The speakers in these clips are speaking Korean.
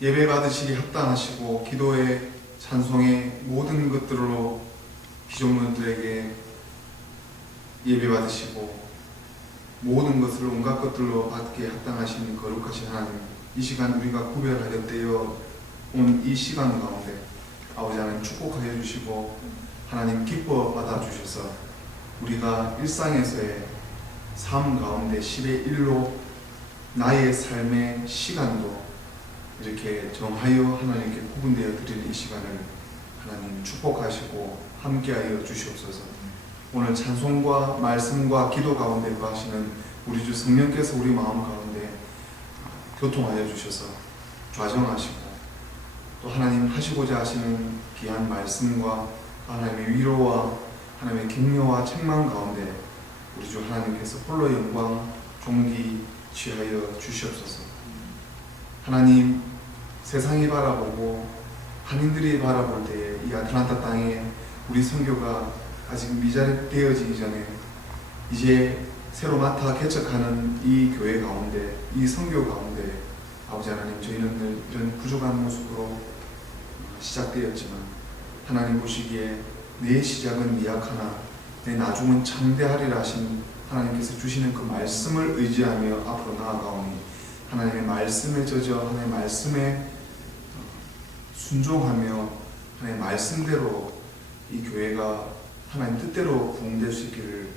예배 받으시기 합당하시고 기도에 찬송의 모든 것들로 피조물들에게 예배 받으시고 모든 것을 온갖 것들로 받기에 합당하신 거룩하신 하나님, 이 시간 우리가 구별하여 온 이 시간 가운데 아버지 하나님 축복하여 주시고 하나님 기뻐 받아주셔서 우리가 일상에서의 삶 가운데 10의 1로 나의 삶의 시간도 이렇게 정하여 하나님께 구분되어 드리는 이 시간을 하나님 축복하시고 함께하여 주시옵소서. 오늘 찬송과 말씀과 기도 가운데 거하시는 우리 주 성령께서 우리 마음 가운데 교통하여 주셔서 좌정하시고 또 하나님 하시고자 하시는 귀한 말씀과 하나님의 위로와 하나님의 격려와 책망 가운데 우리 주 하나님께서 홀로 영광 존귀 취하여 주시옵소서. 하나님, 세상이 바라보고 한인들이 바라볼 때에 이 아틀란타 땅에 우리 선교가 아직 미자되어지기 전에 이제 새로 맡아 개척하는 이 교회 가운데, 이 선교 가운데 아버지 하나님, 저희는 늘 이런 부족한 모습으로 시작되었지만 하나님 보시기에 내 시작은 미약하나 내 나중은 창대하리라 하신 하나님께서 주시는 그 말씀을 의지하며 앞으로 나아가오니 하나님의 말씀에 젖어 하나님의 말씀에 순종하며 하나님의 말씀대로 이 교회가 하나님 뜻대로 부흥될 수 있기를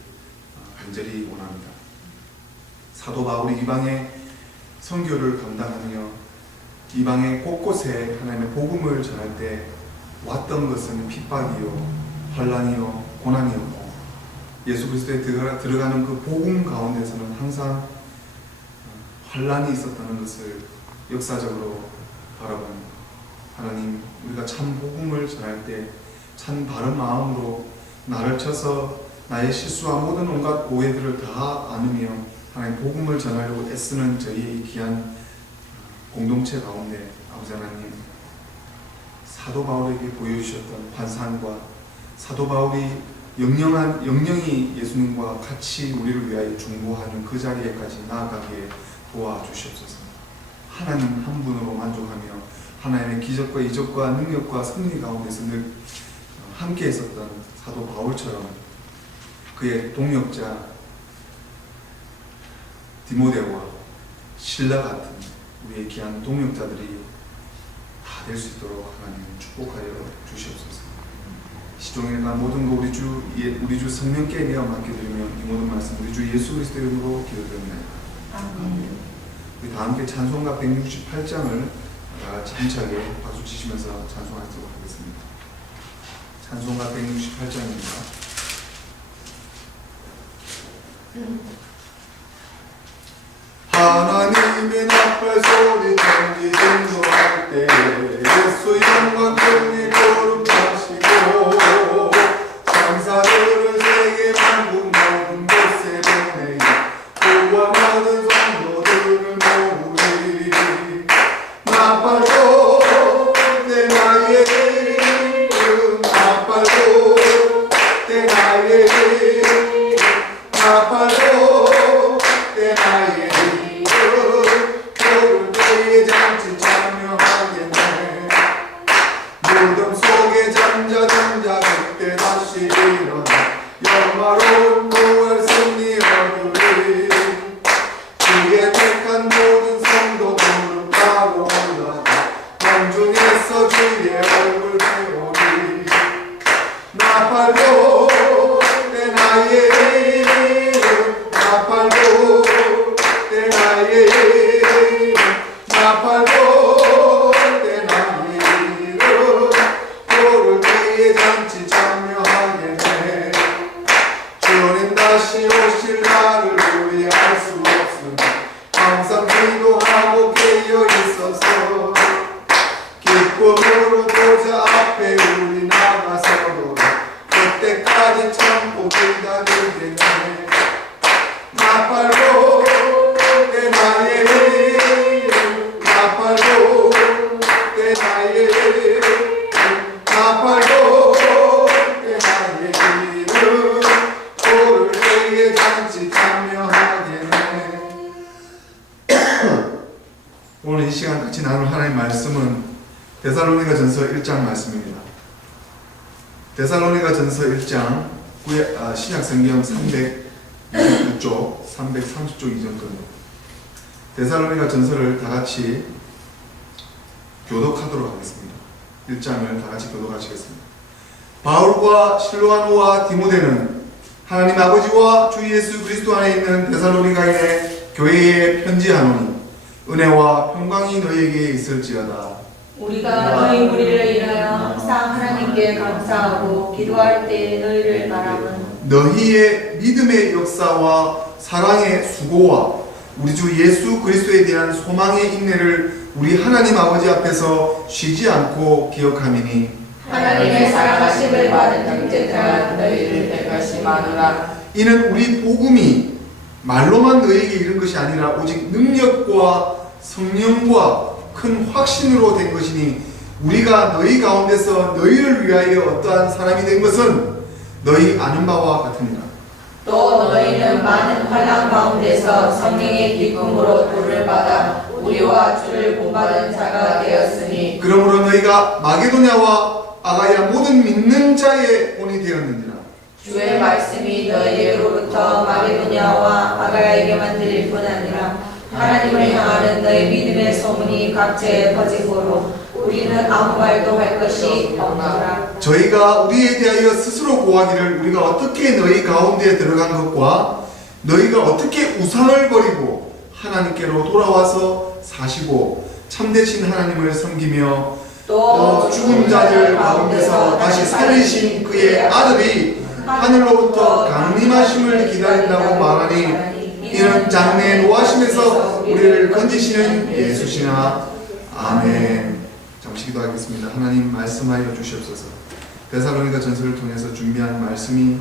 간절히 원합니다. 사도 바울이 이방의 선교를 감당하며 이방의 곳곳에 하나님의 복음을 전할 때 왔던 것은 핍박이요 환난이요 고난이었고 예수 그리스도에 들어가는 그 복음 가운데서는 항상 환난이 있었다는 것을 역사적으로 바라봅니다. 하나님, 우리가 참 복음을 전할 때 참 바른 마음으로 나를 쳐서 나의 실수와 모든 온갖 오해들을 다 안으며 하나님 복음을 전하려고 애쓰는 저희의 귀한 공동체 가운데 아버지 하나님, 사도 바울에게 보여주셨던 환상과 사도 바울이 영영이 예수님과 같이 우리를 위하여 중보하는 그 자리에까지 나아가게 도와주시옵소서. 하나님 한 분으로 만족하며 하나님의 기적과 이적과 능력과 승리 가운데서 늘 함께 했었던 사도 바울처럼 그의 동역자 디모데와 실라 같은 우리의 귀한 동역자들이 다 될 수 있도록 하나님 축복하여 주시옵소서. 시종일관 모든 거 우리 주 성령께 내어 맡겨드리며 이 모든 말씀 우리 주 예수 그리스도의 이름으로 기도드립니다. 아멘. 우리 다 함께 찬송가 168장을 같이 힘차게 박수 치시면서 찬송하도록 하겠습니다. 찬송가 168장입니다. 하나님의 나팔 소리 전지 전도할 때 예수 영광 존귀 거룩하시고 천사들을 세계 만국 모든 곳에 보내니 구원받은 성도들을 모으리 나팔도 내 나의 이름 나팔도 내 나의 이름 나팔도 내 나의 잔치 참여하겠네. 무덤 속에 잠자 그때 다시 일어나 영화로운 부활 승리 얻으리. 주의 택한 모든 성도 거룩하고 올라가 공중에서 주의 얼굴 배우리. 나팔도 내 나의 이름 나팔도 내 나의 이름 나팔도 내 나의 이름 고를 때에 잔치 참여하겠네. 주 데살로니가전서 1장 말씀입니다. 데살로니가전서 1장 신약성경 329쪽 330쪽 이전입니다. 데살로니가전서를 다같이 교독하도록 하겠습니다. 1장을 다같이 교독하시겠습니다. 바울과 실로아노와 디모데는 하나님 아버지와 주 예수 그리스도 안에 있는 데살로니가인의 교회에 편지하노니 은혜와 평강이 너희에게 있을지어다. 우리가 너희 무리를 인하여 항상 하나님께 감사하고 기도할 때 너희를 바라는 너희의 믿음의 역사와 사랑의 수고와 우리 주 예수 그리스도에 대한 소망의 인내를 우리 하나님 아버지 앞에서 쉬지 않고 기억하미니 하나님의 사랑하심을 받은 형제들아 너희를 대가심하노라. 이는 우리 복음이 말로만 너희에게 이른 것이 아니라 오직 능력과 성령과 큰 확신으로 된 것이니 우리가 너희 가운데서 너희를 위하여 어떠한 사람이 된 것은 너희 아는 바와 같으니라. 또 너희는 많은 환난 가운데서 성령의 기쁨으로 도를 받아 우리와 주를 본받은 자가 되었으니 그러므로 너희가 마게도냐와 아가야 모든 믿는 자의 본이 되었느니라. 주의 말씀이 너희에게로부터 마게도냐와 아가야에게만 들릴 뿐 아니라 하나님을 향하는 너희 믿음의 소문이 각지에 퍼지고로 우리는 아무 말도 할 것이 없노라. 저희가 우리에 대하여 스스로 고하기를 우리가 어떻게 너희 가운데 들어간 것과 너희가 어떻게 우상을 버리고 하나님께로 돌아와서 사시고 참되신 하나님을 섬기며 또 죽은 자들 가운데서 다시 살리신 그의 아들이 하늘로부터 강림하심을 기다린다고 말하니 이는 장래 노하심에서 우리를 건지시는 예수시나. 아멘. 잠시 기도하겠습니다. 하나님 말씀하여 주시옵소서. 데살로니가 전서를 통해서 준비한 말씀이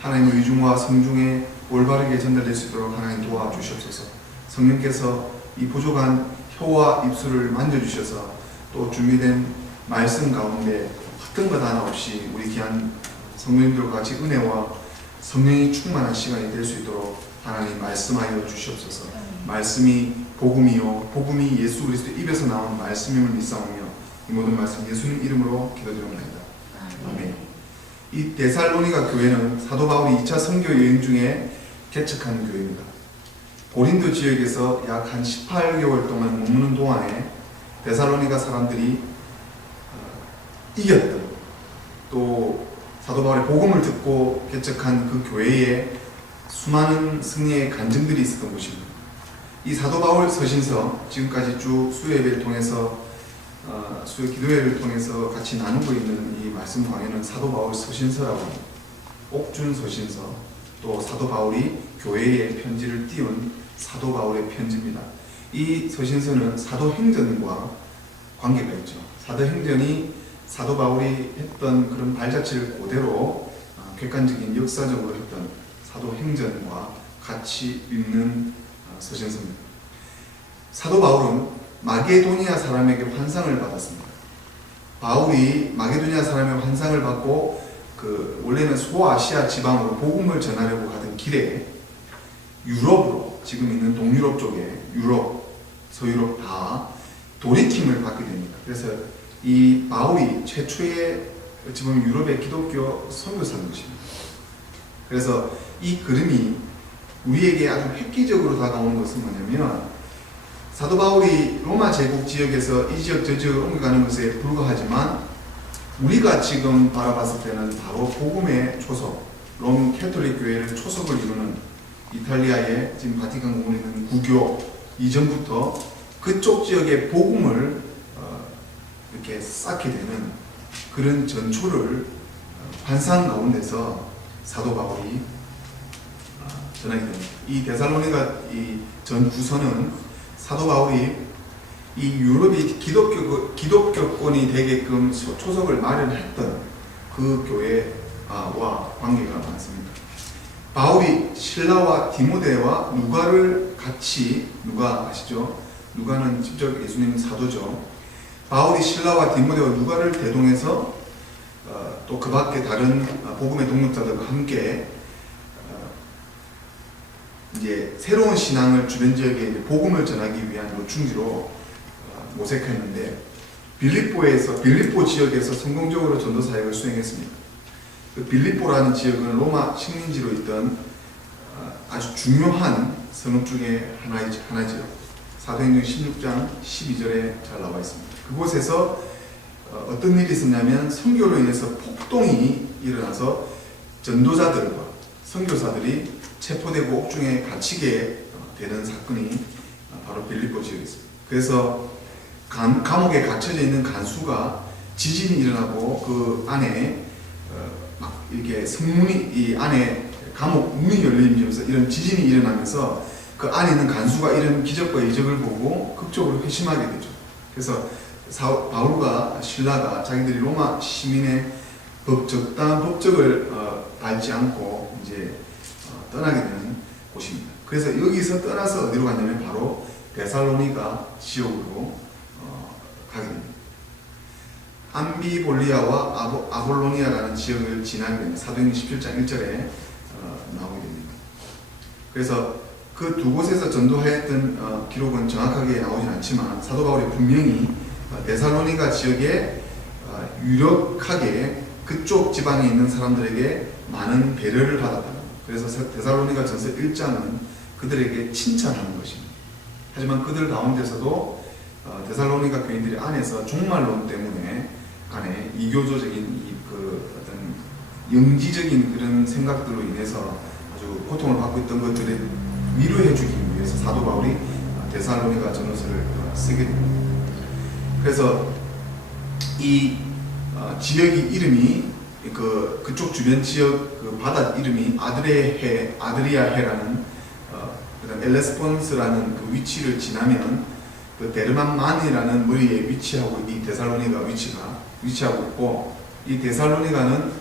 하나님의 위중과 성중에 올바르게 전달될 수 있도록 하나님 도와주시옵소서. 성령께서 이 부족한 혀와 입술을 만져주셔서 또 준비된 말씀 가운데 어떤 것 하나 없이 우리 귀한 성령님들과 같이 은혜와 성령이 충만한 시간이 될 수 있도록 하나님 말씀하여 주시옵소서. 말씀이 복음이요 복음이 예수 그리스도 입에서 나온 말씀임을 믿사오며 이 모든 말씀 예수님 이름으로 기도드립니다. 아멘. 이 데살로니가 교회는 사도 바울이 2차 선교 여행 중에 개척한 교회입니다. 고린도 지역에서 약 한 18개월 동안 머무는 동안에 데살로니가 사람들이 이겼던, 또 사도 바울의 복음을 듣고 개척한 그 교회에 수많은 승리의 간증들이 있었던 곳입니다. 이 사도 바울 서신서, 지금까지 쭉 수요 예배를 통해서 수요 기도회를 통해서 같이 나누고 있는 이 말씀 강해는 사도 바울 서신서라고 합니다. 옥준 서신서, 또 사도 바울이 교회에 편지를 띄운 사도 바울의 편지입니다. 이 서신서는 사도행전과 관계가 있죠. 사도행전이 사도 바울이 했던 그런 발자취를 그대로 객관적인 역사적으로 했던 사도행전과 같이 읽는 서신서입니다. 사도 바울은 마게도니아 사람에게 환상을 받았습니다. 바울이 마게도니아 사람의 환상을 받고 원래는 소아시아 지방으로 복음을 전하려고 가던 길에 유럽으로, 지금 있는 동유럽 쪽에 유럽, 서유럽 다 돌이킴을 받게 됩니다. 그래서 이 바울이 최초의 어찌 보면 유럽의 기독교 선교사인 것입니다. 그래서 이 그림이 우리에게 아주 획기적으로 다가오는 것은 뭐냐면, 사도 바울이 로마 제국 지역에서 이 지역 저 지역을 옮겨가는 것에 불과하지만 우리가 지금 바라봤을 때는 바로 복음의 초석, 롬 캐톨릭 교회를 초석을 이루는 이탈리아의 지금 바티칸 공원에 있는 구교 이전부터 그쪽 지역의 복음을 이렇게 쌓게 되는 그런 전초를 환상 가운데서 사도 바울이 전하게 됩니다. 이 데살로니가 이 전 구서는 사도 바울이 이 유럽이 기독교권이 되게끔 초석을 마련했던 그 교회와 관계가 많습니다. 바울이 실라와 디모데와 누가를 같이, 누가 아시죠? 누가는 직접 예수님 사도죠. 바울이 실라와 디모데와 누가를 대동해서 또 그 밖에 다른 복음의 동력자들과 함께 이제 새로운 신앙을 주변 지역에 복음을 전하기 위한 요충지로 모색했는데, 빌립보 지역에서 성공적으로 전도 사역을 수행했습니다. 그 빌립보라는 지역은 로마 식민지로 있던 아주 중요한 성읍 중에 하나지요. 사도행전 16장 12절에 잘 나와 있습니다. 그곳에서 어떤 일이 있었냐면 선교로 인해서 폭동이 일어나서 전도자들과 선교사들이 체포되고 옥중에 갇히게 되는 사건이 바로 빌립보 지역에 있습니다. 그래서 감옥에 갇혀져 있는 간수가 지진이 일어나고 그 안에 막 이렇게 성문이 이 안에 감옥 문이 열리면서 이런 지진이 일어나면서 그 안에 있는 간수가 이런 기적과 이적을 보고 극적으로 회심하게 되죠. 그래서 바울과 실라가 자기들이 로마 시민의 적당한 법적을 밟지 않고 이제 떠나게 되는 곳입니다. 그래서 여기서 떠나서 어디로 갔냐면 바로 데살로니가 지역으로 가게 됩니다. 암비볼리아와 아볼로니아라는 지역을 지나게 됩니다. 사도행전 17장 1절에 나오게 됩니다. 그래서 그 두 곳에서 전도하였던 기록은 정확하게 나오진 않지만 사도 바울이 분명히 데살로니가 지역에 유력하게 그쪽 지방에 있는 사람들에게 많은 배려를 받았다. 그래서 데살로니가 전서 1장은 그들에게 칭찬하는 것입니다. 하지만 그들 가운데서도 데살로니가 교인들이 안에서 종말론 때문에 안에 이교조적인 그 어떤 영지적인 그런 생각들로 인해서 아주 고통을 받고 있던 것들을 위로해주기 위해서 사도 바울이 데살로니가 전서를 쓰게 됩니다. 그래서 이 지역이 이름이 그쪽 주변 지역 그 바다 이름이 아드리아해라는 그다음 엘레스폰스라는 그 위치를 지나면 그 데르만만이라는 머리에 위치하고 이 데살로니가 위치하고 있고 이 데살로니가는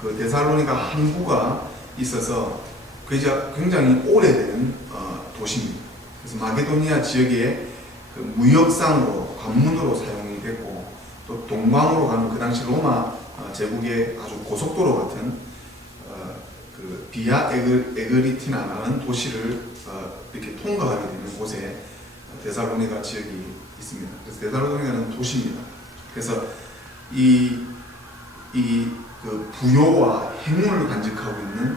그 데살로니가 항구가 있어서 굉장히 오래된 도시입니다. 그래서 마게도니아 지역의 그 무역상으로 관문으로 사용이 됐고 또 동방으로 가는 그 당시 로마 제국의 아주 고속도로 같은 그 비아 에그리티나라는 도시를 이렇게 통과하게 되는 곳에 데살로니가 지역이 있습니다. 그래서 데살로니가는 도시입니다. 그래서 그 부요와 행운을 간직하고 있는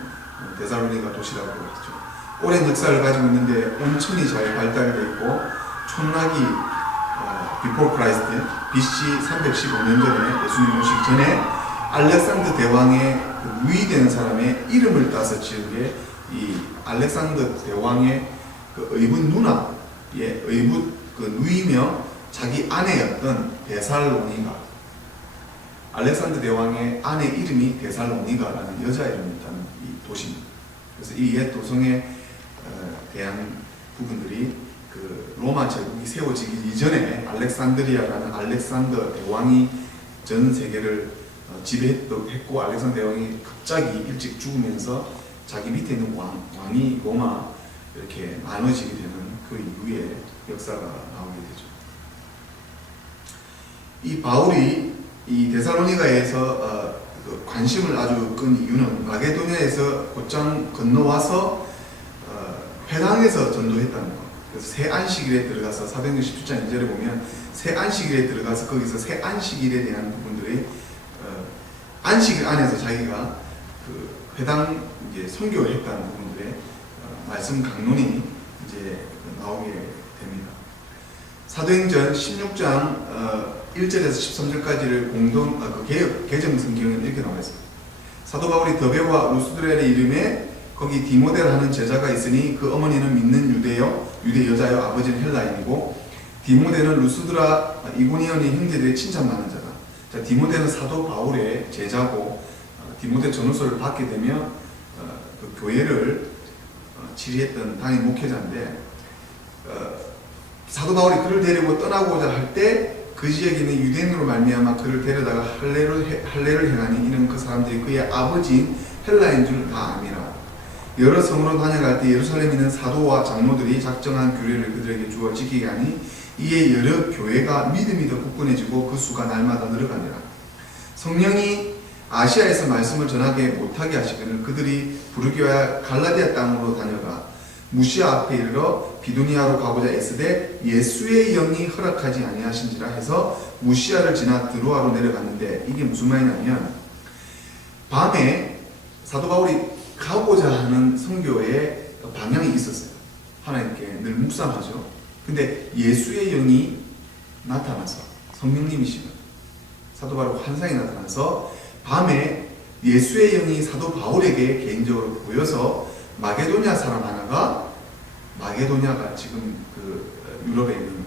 데살로니가 도시라고 하죠. 오랜 역사를 가지고 있는데 온천이 잘 발달되어 있고 촌락이 비포 크라이스트 BC 315년 전에 예수님 오시기 전에 알렉산더 대왕의 그 누이되는 사람의 이름을 따서 지은 이 알렉산더 대왕의 그 의붓 누나의 의붓 그 누이며 자기 아내였던 데살로니가, 알렉산더 대왕의 아내 이름이 데살로니가라는 여자 이름이었다는 이 도시입니다. 그래서 이 옛 도성에 대한 부분들이 그 로마 제국이 세워지기 이전에 알렉산드리아라는 알렉산더 대왕이 전 세계를 지배했고 알렉산더 대왕이 갑자기 일찍 죽으면서 자기 밑에 있는 왕이 로마 이렇게 나눠지게 되는 그 이후에 역사가 나오게 되죠. 이 바울이 이 데살로니가에서 그 관심을 아주 끈 이유는 마게도니아에서 곧장 건너와서 회당에서 전도했다는 것. 그래서 새 안식일에 들어가서 사도행전 17장 2절에 보면 새 안식일에 들어가서 거기서 새 안식일에 대한 부분들이 안식일 안에서 자기가 그 회당 이제 선교했다는 부분들의 말씀 강론이 이제 나오게 됩니다. 사도행전 16장 1절에서 13절까지를 개정 성경에 이렇게 나와 있습니다. 사도 바울이 더베와 루스드라의 이름에 거기 디모데를 하는 제자가 있으니 그 어머니는 믿는 유대 여자여 아버지는 헬라인이고 디모데는 루스드라 이고니온의 형제들의 칭찬받는 자다. 자, 디모데는 사도 바울의 제자고 디모데 전후서를 받게 되면 그 교회를 지휘했던 당의 목회자인데 사도 바울이 그를 데리고 떠나고자 할 때 그 지역에 있는 유대인으로 말미암아 그를 데려다가 할례를 행하니 이는 그 사람들이 그의 아버지인 헬라인 줄 다 아니라. 여러 성으로 다녀갈 때 예루살렘에 있는 사도와 장로들이 작정한 규례를 그들에게 주어 지키게 하니 이에 여러 교회가 믿음이 더 굳건해지고 그 수가 날마다 늘어가니라. 성령이 아시아에서 말씀을 전하게 못하게 하시거늘 그들이 부르기와 갈라디아 땅으로 다녀가 무시아 앞에 이르러 비두니아로 가고자 애쓰되 예수의 영이 허락하지 아니하신지라 해서 무시아를 지나 드로아로 내려갔는데, 이게 무슨 말이냐면 밤에 사도 바울이 가고자 하는 선교의 방향이 있었어요. 하나님께 늘 묵상하죠. 근데 예수의 영이 나타나서, 성령님이시면 사도 바울 환상이 나타나서 밤에 예수의 영이 사도 바울에게 개인적으로 보여서 마게도냐 사람 하나가, 마게도냐가 지금 그 유럽에 있는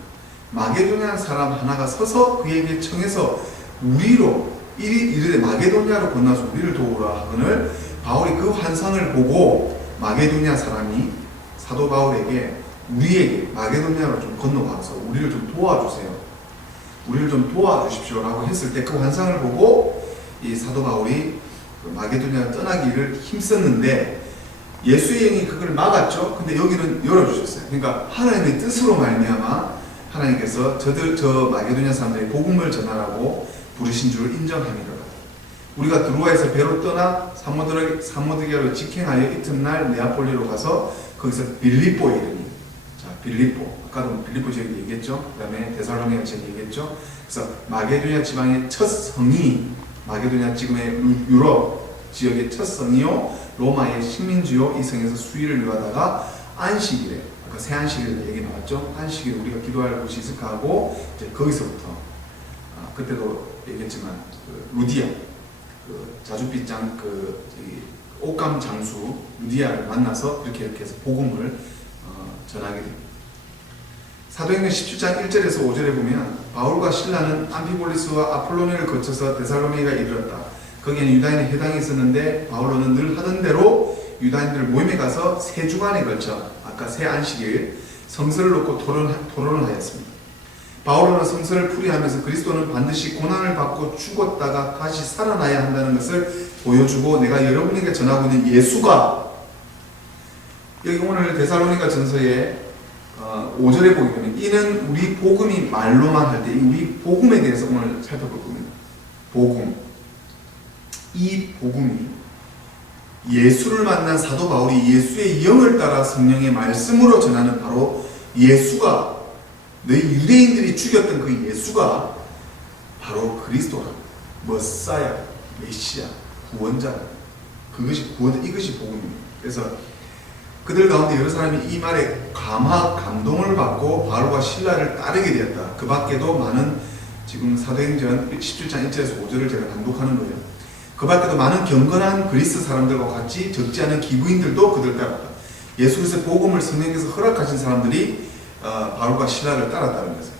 마게도냐 사람 하나가 서서 그에게 청해서 우리로 이르되 마게도냐로 건너서 우리를 도우라 하거늘, 바울이 그 환상을 보고 마게도냐 사람이 사도 바울에게 우리에게 마게도냐로 좀 건너가서 우리를 좀 도와주세요, 우리를 좀 도와주십시오 라고 했을 때, 그 환상을 보고 이 사도 바울이 마게도냐를 떠나기를 힘썼는데 예수의 영이 그걸 막았죠. 근데 여기는 열어주셨어요. 그러니까 하나님의 뜻으로 말미암아 하나님께서 저 마게도냐 사람들의 복음을 전하라고 부르신 줄 인정합니다. 우리가 드로아에서 배로 떠나 사모드게로 직행하여 이튿날 네아폴리로 가서 거기서 빌립보에 이르니, 자, 빌립보, 아까도 빌립보 지역에 얘기했죠. 그 다음에 데살로니가 지역에 얘기했죠. 그래서 마게도냐 지방의 첫 성이, 마게도냐 지금의 유럽 지역의 첫 성이요 로마의 식민지요, 이 성에서 수일을 요하다가 안식일에, 아까 새 안식일 얘기 나왔죠. 안식일에 우리가 기도할 곳이 있을까 하고 이제 거기서부터 그때도 얘기했지만 그 루디아, 그 자줏빛장 그 옷감 장수 루디아를 만나서 이렇게 해서 복음을 전하게 됩니다. 사도행전 17장 1절에서 5절에 보면 바울과 실라는 암피볼리스와 아폴로니를 거쳐서 데살로니가에 이르렀다. 거기에는 유다인의 회당이 있었는데 바울로는 늘 하던 대로 유다인들 모임에 가서 3주간에 걸쳐, 아까 새 안식일 성서를 놓고 토론을 하였습니다. 바울로는 성서를 풀이하면서 그리스도는 반드시 고난을 받고 죽었다가 다시 살아나야 한다는 것을 보여주고, 내가 여러분에게 전하고 있는 예수가, 여기 오늘 데살로니가 전서에 5절에 보게 되면 이는 우리 복음이 말로만 할 때, 우리 복음에 대해서 오늘 살펴볼 겁니다. 복음, 이 복음이 예수를 만난 사도 바울이 예수의 영을 따라 성령의 말씀으로 전하는 바로 예수가, 너희 유대인들이 죽였던 그 예수가 바로 그리스도라, 머사야, 메시아, 구원자, 그것이 구원, 이것이 복음입니다. 그래서 그들 가운데 여러 사람이 이 말에 감동을 받고 바울과 실라를 따르게 되었다. 그 밖에도 많은, 지금 사도행전 17장 1절에서 5절을 제가 낭독하는 거예요. 그 밖에도 많은 경건한 그리스 사람들과 같이 적지 않은 기부인들도 그들 따랐다. 예수 그리스도의 복음을 성령께서 허락하신 사람들이 바울과 실라를 따랐다는 것이에요.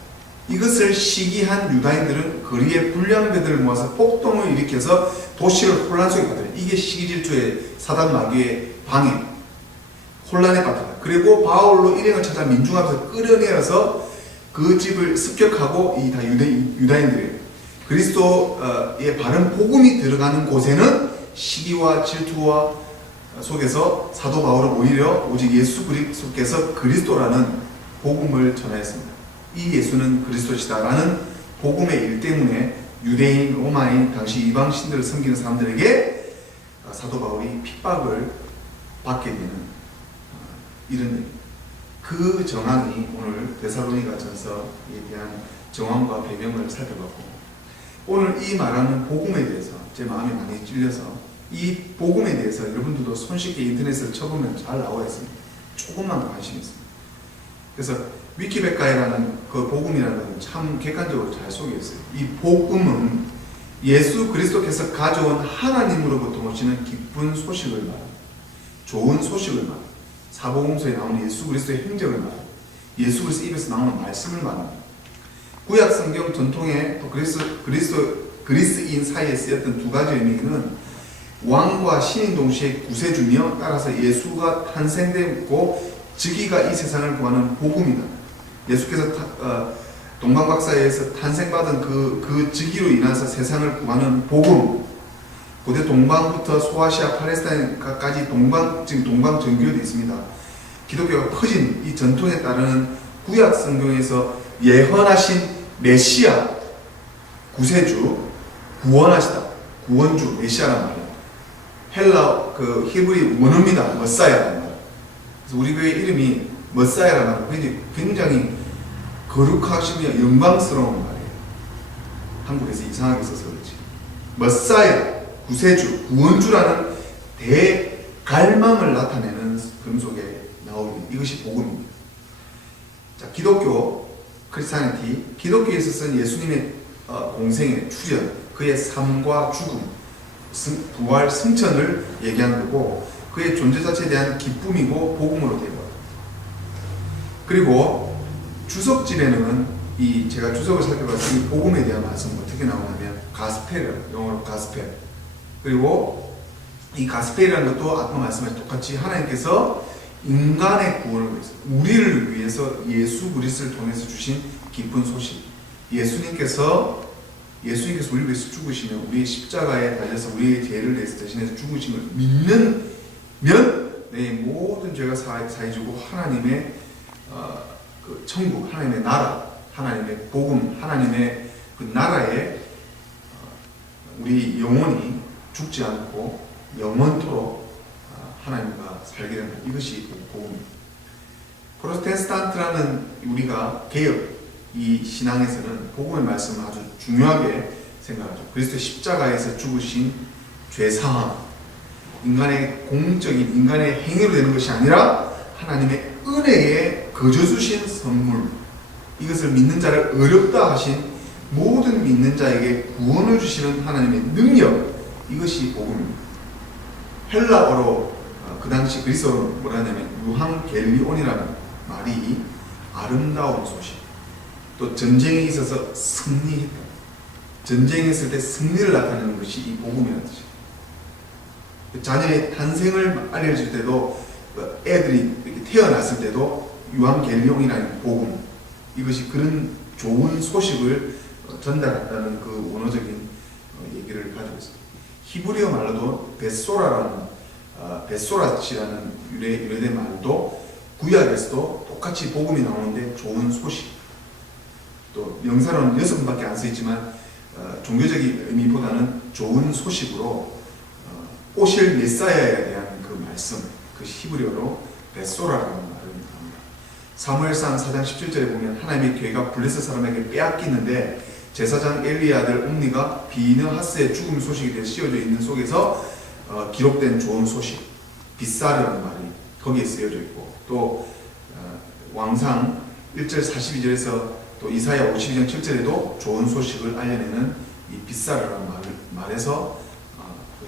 이것을 시기한 유다인들은 거리에 불량배들을 모아서 폭동을 일으켜서 도시를 혼란 속에 빠뜨려. 이게 시기질투의 사단 마귀의 방해, 혼란에 빠뜨렸다. 그리고 바울로 일행을 찾아 민중앞에서 끌어내어서 그 집을 습격하고, 이 다 유다인들이에요. 그리스도의 바른 복음이 들어가는 곳에는 시기와 질투와 속에서 사도 바울은 오히려 오직 예수 그리스도께서 그리스도라는 복음을 전하였습니다. 이 예수는 그리스도시다라는 복음의 일 때문에 유대인, 로마인, 당시 이방신들을 섬기는 사람들에게 사도 바울이 핍박을 받게 되는 이런 일. 그 정황이 오늘 데살로니가 전서에 대한 정황과 배경을 살펴봤고, 오늘 이 말하는 복음에 대해서 제 마음이 많이 찔려서 이 복음에 대해서 여러분들도 손쉽게 인터넷을 쳐보면 잘 나와 있습니다. 조금만 관심이 있습니다. 그래서 위키백과에라는 그 복음이라는 건 참 객관적으로 잘 속여 있어요. 이 복음은 예수 그리스도께서 가져온 하나님으로부터 오시는 기쁜 소식을 말합니다. 좋은 소식을 말합니다. 사복음서에 나오는 예수 그리스도의 행적을 말합니다. 예수 그리스도 입에서 나오는 말씀을 말합니다. 구약 성경 전통에 또 그리스인 사이에 쓰였던 두 가지 의미는 왕과 신인 동시에 구세주며, 따라서 예수가 탄생되고 즉위가 이 세상을 구하는 복음이다. 예수께서 동방박사에서 탄생받은 그 즉위로 인해서 세상을 구하는 복음. 고대 동방부터 소아시아, 팔레스타인까지 지금 동방 정교도 있습니다. 기독교가 퍼진 이 전통에 따르는 구약 성경에서 예언하신 메시아, 구세주, 구원하시다, 구원주, 메시아란 말이에요. 헬라 그 히브리 원어입니다. 머사야라는 말. 그래서 우리 교회 이름이 머사야라는 말은 굉장히 거룩하시며 영광스러운 말이에요. 한국에서 이상하게 써서 그렇지. 머사야, 구세주, 구원주라는 대갈망을 나타내는 금 속에 나오는 이것이 복음입니다. 자, 기독교, 크리스티아니티, 기독교에 있어서는 예수님의 공생의 출현, 그의 삶과 죽음, 부활, 승천을 얘기하는 거고, 그의 존재 자체에 대한 기쁨이고 복음으로 되어 있습니다. 그리고 주석질에는 제가 주석을 살펴봤을 때 이 복음에 대한 말씀은 어떻게 나오냐면 가스펠, 영어로 가스펠. 그리고 이 가스펠이라는 것도 아까 말씀하신 똑같이 하나님께서 인간의 구원을 위해서, 우리를 위해서 예수 그리스도를 통해서 주신 기쁜 소식. 예수님께서 우리를 위해서 죽으시면, 우리의 십자가에 달려서 우리의 죄를 대신해서 죽으심을 믿는 내 모든 죄가 사해지고 하나님의 그 천국, 하나님의 나라, 하나님의 복음, 하나님의 그 나라에 우리 영혼이 죽지 않고 영원토록 하나님과 살게 된다. 이것이 복음입니다. 프로테스탄트라는 우리가 개혁 이 신앙에서는 복음의 말씀을 아주 중요하게 생각하죠. 그리스도의 십자가에서 죽으신 죄사함, 인간의 공적인 인간의 행위로 되는 것이 아니라 하나님의 은혜에 거저 주신 선물, 이것을 믿는 자를 어렵다 하신 모든 믿는 자에게 구원을 주시는 하나님의 능력, 이것이 복음입니다. 헬라어로 그 당시 그리스어로 뭐라 하냐면 유항겔리온이라는 말이 아름다운 소식, 또 전쟁에 있어서 승리했다, 전쟁했을 때 승리를 나타내는 것이 이 복음이라는 뜻이에요. 자녀의 탄생을 알려줄 때도, 애들이 이렇게 태어났을 때도 유항겔리온이라는 복음, 이것이 그런 좋은 소식을 전달한다는 그 원어적인 얘기를 가지고 있습니다. 히브리어 말로도 베소라치라는 유래된 말도 구약에서도 똑같이 복음이 나오는데 좋은 소식, 또 명사로는 6번밖에 안 쓰있지만 종교적인 의미보다는 좋은 소식으로 오실 메사야에 대한 그 말씀, 그 히브리어로 베소라라는 말을 합니다. 사무엘상 4장 17절에 보면 하나님의 교회가 블레셋 사람에게 빼앗기는데 제사장 엘리의 아들 옴니가 비느하스의 죽음 소식에 대해 씌워져 있는 속에서 기록된 좋은 소식, 빗사르라는 말이 거기에 쓰여져 있고, 또 왕상 1절 42절에서 또 이사야 52장 7절에도 좋은 소식을 알려내는 이 빗사르라는 말에서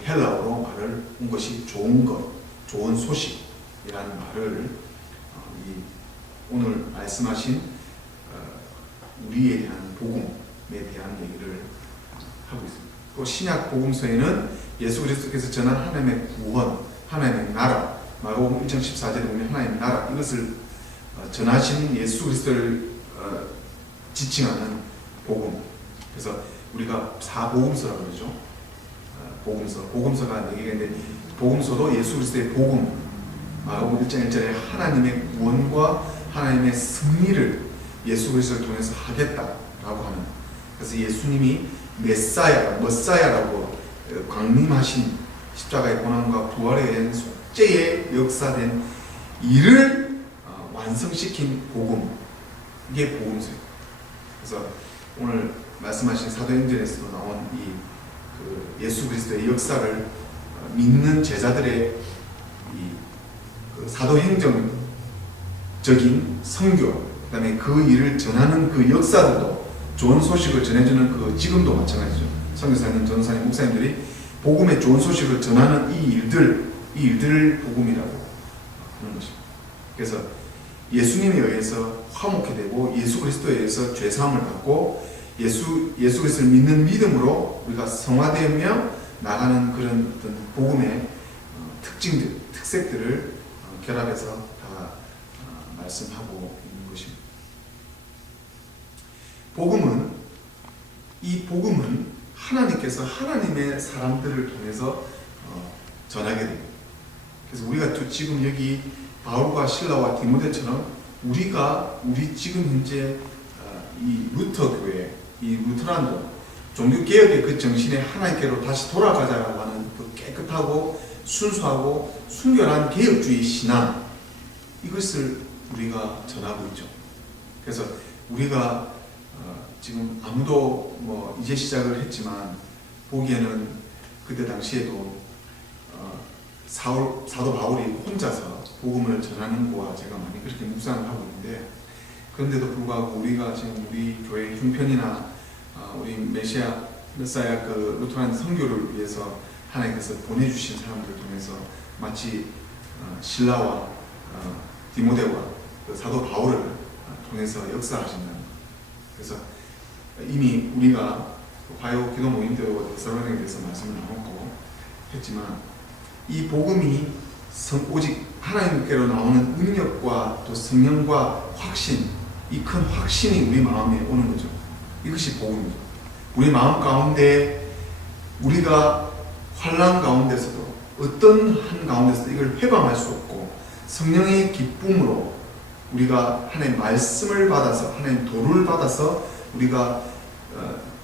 헬라어로 말을 온 것이 좋은 것, 좋은 소식이라는 말을 오늘 말씀하신 우리에 대한 복음에 대한 얘기를 하고 있습니다. 또 신약 복음서에는 예수 그리스도께서 전한 하나님의 구원, 하나님의 나라, 마가복음 1장 14절에 보면 하나님의 나라, 이것을 전하신 예수 그리스도를 지칭하는 복음. 그래서 우리가 사복음서라고 그러죠. 복음서가 4개가 있는데, 복음서도 예수 그리스도의 복음, 마가복음 1장 1절에 하나님의 구원과 하나님의 승리를 예수 그리스도를 통해서 하겠다라고 하는, 그래서 예수님이 머사야라고 강림하신 십자가의 고난과 부활에 대한 속죄의 역사된 일을 완성시킨 복음, 이게 복음서예요. 그래서 오늘 말씀하신 사도행전에서도 나온 그 예수 그리스도의 역사를 믿는 제자들의 그 사도행정적인 선교, 그 다음에 그 일을 전하는 그 역사들도, 좋은 소식을 전해주는 그 지금도 마찬가지죠. 선교사님, 전도사님, 목사님들이 복음의 좋은 소식을 전하는 이 일들을 복음이라고 하는 것입니다. 그래서 예수님에 의해서 화목해 되고 예수 그리스도에 의해서 죄사함을 받고 예수 그리스도를 믿는 믿음으로 우리가 성화되며 나가는 그런 어떤 복음의 특징들, 특색들을 결합해서 다 말씀하고 있는 것입니다. 이 복음은 하나님께서 하나님의 사람들을 통해서 전하게 됩니다. 그래서 우리가 지금 여기 바울과 실라와 디모데처럼 우리 지금 현재 이 루터 교회, 이 루터란도 종교개혁의 그 정신에 하나님께로 다시 돌아가자라고 하는 그 깨끗하고 순수하고 순결한 개혁주의 신앙, 이것을 우리가 전하고 있죠. 그래서 우리가 지금 아무도 뭐 이제 시작을 했지만 보기에는 그때 당시에도 사도 바울이 혼자서 복음을 전하는 거와 제가 많이 그렇게 묵상을 하고 있는데, 그런데도 불구하고 우리가 지금 우리 교회 형편이나 우리 메사야 그 루터란 선교를 위해서 하나님께서 보내주신 사람들을 통해서 마치 신라와 디모데와 그 사도 바울을 통해서 역사하신다는 것. 그래서 이미 우리가 화요 기도 모임 때도 데살로니가에 대해서 말씀을 나눴고 했지만, 이 복음이 오직 하나님께로 나오는 능력과 또 성령과 확신, 이 큰 확신이 우리 마음에 오는 거죠. 이것이 복음이죠. 우리 마음 가운데 우리가 환난 가운데서도 어떤 한 가운데서도 이걸 회방할 수 없고, 성령의 기쁨으로 우리가 하나님의 말씀을 받아서, 하나님의 도를 받아서 우리가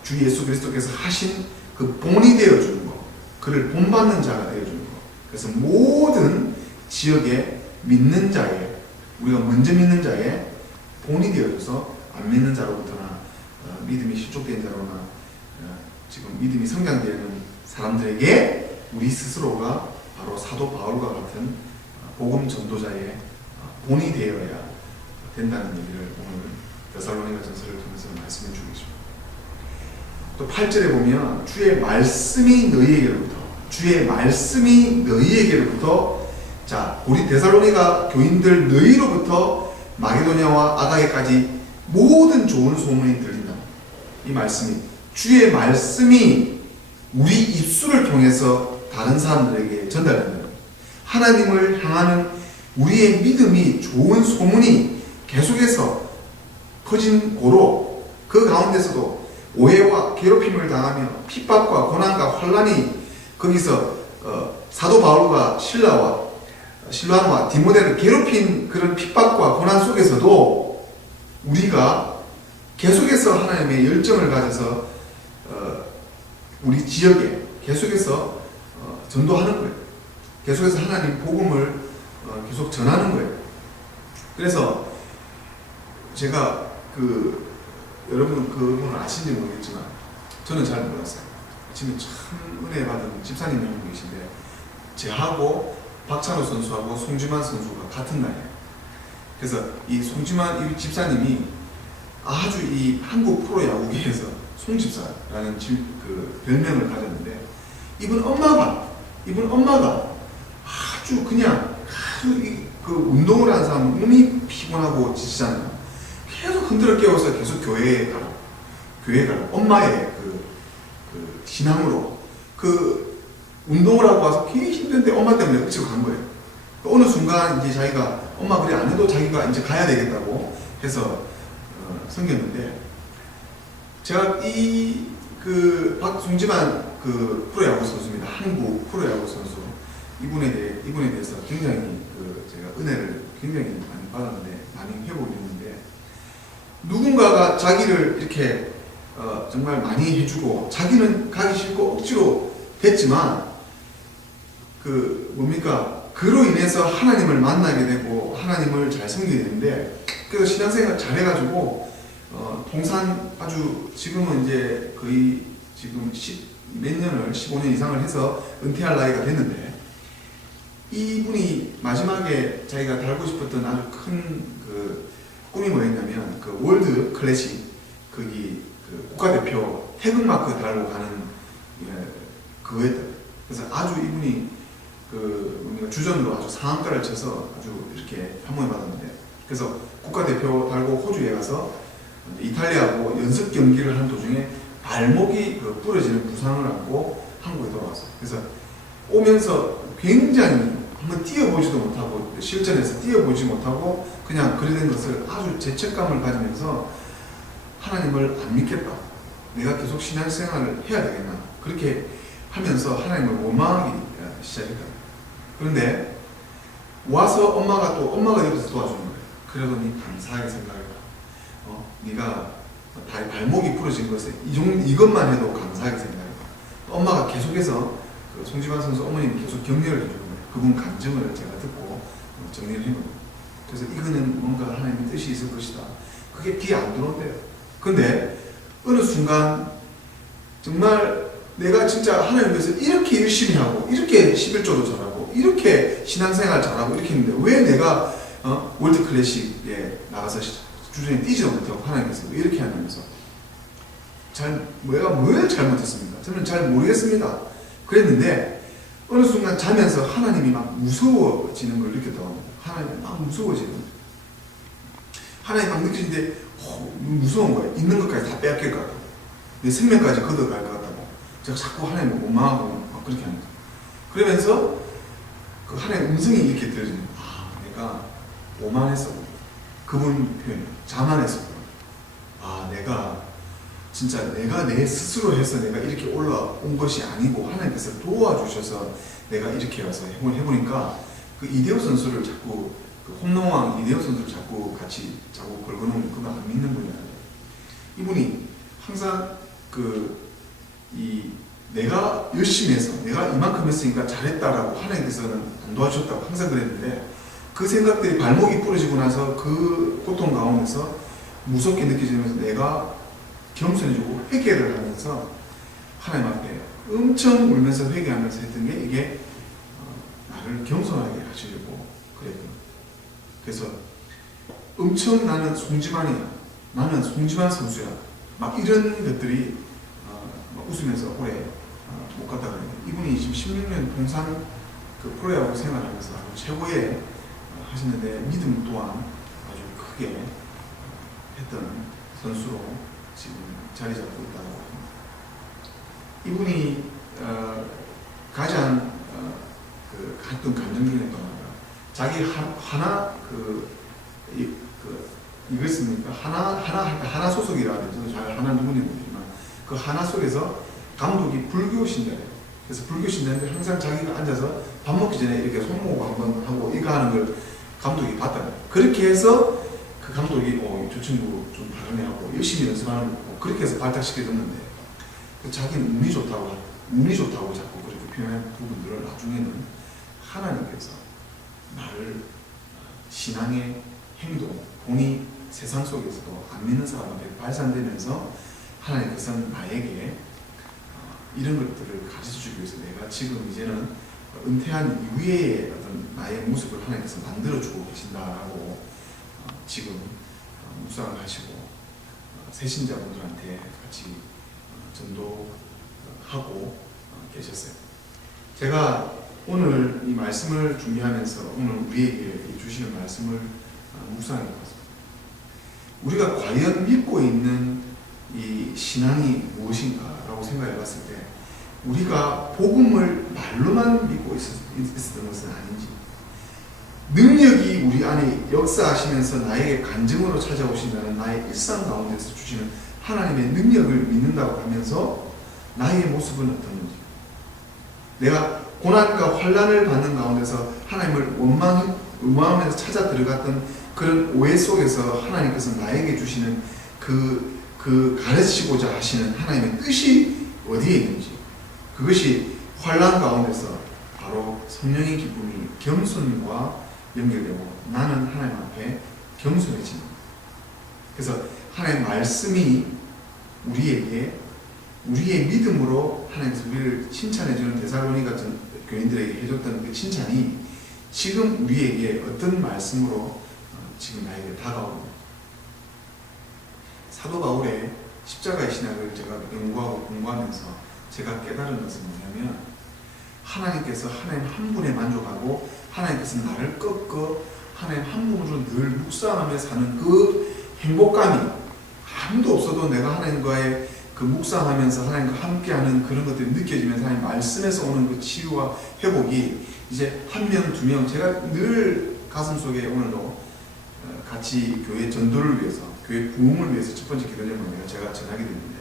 주 예수 그리스도께서 하신 그 본이 되어주는 것, 그를 본받는 자가 되어주는 것. 그래서 모든 지역에 믿는 자의, 우리가 먼저 믿는 자의 본이 되어줘서 안 믿는 자로부터나 믿음이 실족된 자로나 지금 믿음이 성장되는 사람들에게 우리 스스로가 바로 사도 바울과 같은 복음 전도자의 본이 되어야 된다는 얘기를 오늘 데살로니가 전서를 통해서 말씀해 주고 있습니다. 또 8절에 보면 주의 말씀이 너희에게로부터 자, 우리 데살로니가 교인들 너희로부터 마게도냐와 아가야까지 모든 좋은 소문이 들린다. 이 말씀이, 주의 말씀이 우리 입술을 통해서 다른 사람들에게 전달된다. 하나님을 향하는 우리의 믿음이 좋은 소문이 계속해서 퍼진 고로 그 가운데서도 오해와 괴롭힘을 당하며 핍박과 고난과 환난이 거기서 사도 바울과 실라와 디모데를 괴롭힌 그런 핍박과 고난 속에서도 우리가 계속해서 하나님의 열정을 가져서 우리 지역에 계속해서 전도하는 거예요. 계속해서 하나님 복음을 계속 전하는 거예요. 그래서 제가 여러분 그분을 아신지 모르겠지만 저는 잘 몰랐어요. 아침에 참 은혜 받은 집사님이 한 분 계신데, 제하고 박찬호 선수하고 송지만 선수가 같은 날이에요. 그래서 이 송지만 이 집사님이 아주 이 한국 프로야구계에서 송집사라는 그 별명을 가졌는데, 이분 엄마가 아주 그 운동을 하는 사람 몸이 피곤하고 지치잖아요. 계속 흔들어 깨워서 계속 교회에 가라. 엄마의 그 신앙으로 그 운동을 하고 와서 굉장히 힘든데 엄마 때문에 끝이고 간 거예요. 어느 순간 이제 자기가 엄마 그래 안 해도 자기가 이제 가야 되겠다고 해서 섬겼는데, 제가 박송지만 그 프로야구 선수입니다. 한국 프로야구 선수. 이분에 대해서 굉장히 제가 은혜를 굉장히 많이 받았는데, 많이 회복이 됐는데, 누군가가 자기를 이렇게 정말 많이 해주고 자기는 가기 싫고 억지로 됐지만 그로 인해서 하나님을 만나게 되고 하나님을 잘 섬기게 되는데, 그래서 신앙생활 잘 해가지고 통산 아주 지금은 이제 거의 지금 15년 이상을 해서 은퇴할 나이가 됐는데, 이분이 마지막에 자기가 달고 싶었던 아주 큰 꿈이 뭐였냐면 월드 클래식 거기 국가대표 태극마크 달고 가는 그거였다. 그래서 아주 이분이 주전으로 아주 상한가를 쳐서 아주 이렇게 환호를 받았는데, 그래서 국가대표 달고 호주에 가서 이탈리아하고 연습 경기를 하는 도중에 발목이 부러지는 부상을 안고 한국에 돌아왔어요. 그래서 오면서 굉장히 한번 뛰어보지도 못하고 실전에서 뛰어보지 못하고 그냥 그래 된 것을 아주 죄책감을 가지면서 하나님을 안 믿겠다. 내가 계속 신앙생활을 해야 되겠나. 그렇게 하면서 하나님을 원망하기 시작했다. 그런데 와서 엄마가 옆에서 도와주는 거예요. 그러더니 감사하게 생각해봐. 네가 발목이 부러진 것에 이것만 해도 감사하게 생각해봐. 엄마가 계속해서 송지만 선수 어머님이 계속 격려를 해주는 거예요. 그분 감정을 제가 듣고 정리를 해놓은 거예요. 그래서 이거는 뭔가 하나님의 뜻이 있을 것이다. 그게 귀에 안 들어온대요. 근데 어느 순간 정말 내가 진짜 하나님 위해서 이렇게 열심히 하고 이렇게 11조도 잘하고 이렇게 신앙생활 잘하고 이렇게 했는데 왜 내가 월드 클래식에 나가서 주전에 뛰지도 못하고 하나님께서 왜 이렇게 하냐면서 내가 뭘 잘못했습니까? 저는 잘 모르겠습니다. 그랬는데 어느 순간 자면서 하나님이 막 무서워지는 걸 느꼈다고 합니다. 하나님이 막 무서워지는 거예요. 하나님 막 느끼는데 무서운 거예요. 있는 것까지 다 빼앗길 것 같아요. 내 생명까지 걷어갈 것 같다고. 제가 자꾸 하나님을 원망하고 막 그렇게 하니까. 그러면서 그 하나님의 음성이 이렇게 들리는 거예요. 내가 오만했어. 그분 표현이 자만했어. 내가 진짜 내가 내 스스로 해서 내가 이렇게 올라온 것이 아니고 하나님께서 도와주셔서 내가 이렇게 와서 해보니까 그 이대호 선수를 자꾸 그 홈런왕 이대호 선수를 자꾸 걸고놓으면 그거 안 믿는 분이 아니에요. 이분이 항상 내가 열심히 해서 내가 이만큼 했으니까 잘했다라고 하나님께서는 안 도와주셨다고 항상 그랬는데 그 생각들이 발목이 부러지고 나서 그 고통 가운데서 무섭게 느껴지면서 내가 겸손해지고 회개를 하면서 하나님 앞에 엄청 울면서 회개하면서 했던 게 이게 나를 겸손하게 하시려고 그랬거든요. 그래서 엄청 나는 송지만이야. 나는 송지만 선수야. 막 이런 것들이 막 웃으면서 오래 못 갔다 그래요. 이분이 지금 16년 통산 그 프로야구 생활하면서 아주 최고의 하시는데 믿음 또한 아주 크게 했던 선수로 지금 자리 잡고 있다고 합니다. 이분이 가장 갔던 감정 중에 또 하나가 자기 하나 이것입니까? 하나 소속이라는 저도 잘 하나 누군지 모르지만 그 하나 속에서 감독이 불교 신자예요. 그래서 불교 신자인데 항상 자기가 앉아서 밥 먹기 전에 이렇게 손 모으고 한번 하고 이거 하는 걸 감독이 봤다. 그렇게 해서 그 감독이 저 친구 좀 바르네 하고 열심히 연습하는 거고 그렇게 해서 발탁시켜줬는데 자기는 운이 좋다고 자꾸 그렇게 표현한 부분들을 나중에는 하나님께서 나를 신앙의 행동, 본이 세상 속에서도 안 믿는 사람한테 발산되면서 하나님께서는 나에게 이런 것들을 가르쳐주기 위해서 내가 지금 이제는 은퇴한 이후의 어떤 나의 모습을 하나님께서 만들어주고 계신다라고 지금 묵상을 하시고 새신자분들한테 같이 전도하고 계셨어요. 제가 오늘 이 말씀을 준비하면서 오늘 우리에게 주시는 말씀을 묵상해 봤습니다. 우리가 과연 믿고 있는 이 신앙이 무엇인가라고 생각해 봤을 때 우리가 복음을 말로만 믿고 있었던 것은 아닌지 능력이 우리 안에 역사하시면서 나에게 간증으로 찾아오신다는 나의 일상 가운데서 주시는 하나님의 능력을 믿는다고 하면서 나의 모습은 어떤지 내가 고난과 환난을 받는 가운데서 하나님을 원망하면서 찾아 들어갔던 그런 오해 속에서 하나님께서 나에게 주시는 그 가르치고자 하시는 하나님의 뜻이 어디에 있는지 그것이 환난 가운데서 바로 성령의 기쁨이 겸손과 연결되고 나는 하나님 앞에 겸손해지는 거예요. 그래서 하나님의 말씀이 우리에게 우리의 믿음으로 하나님께서 우리를 칭찬해주는 데살로니 같은 교인들에게 해줬던 그 칭찬이 지금 우리에게 어떤 말씀으로 지금 나에게 다가옵니다. 사도 바울의 십자가의 신학을 제가 연구하고 공부하면서 제가 깨달은 것은 뭐냐면 하나님께서 하나님 한 분에 만족하고 하나님께서 나를 꺾어 하나님 한 분으로 늘 묵상하며 사는 그 행복감이 아무도 없어도 내가 하나님과의 그 묵상하면서 하나님과 함께하는 그런 것들이 느껴지면서 하나님 말씀에서 오는 그 치유와 회복이 이제 한 명, 두 명 제가 늘 가슴속에 오늘도 같이 교회 전도를 위해서 교회 부흥을 위해서 첫 번째 기도 제목을 제가 전하게 됐는데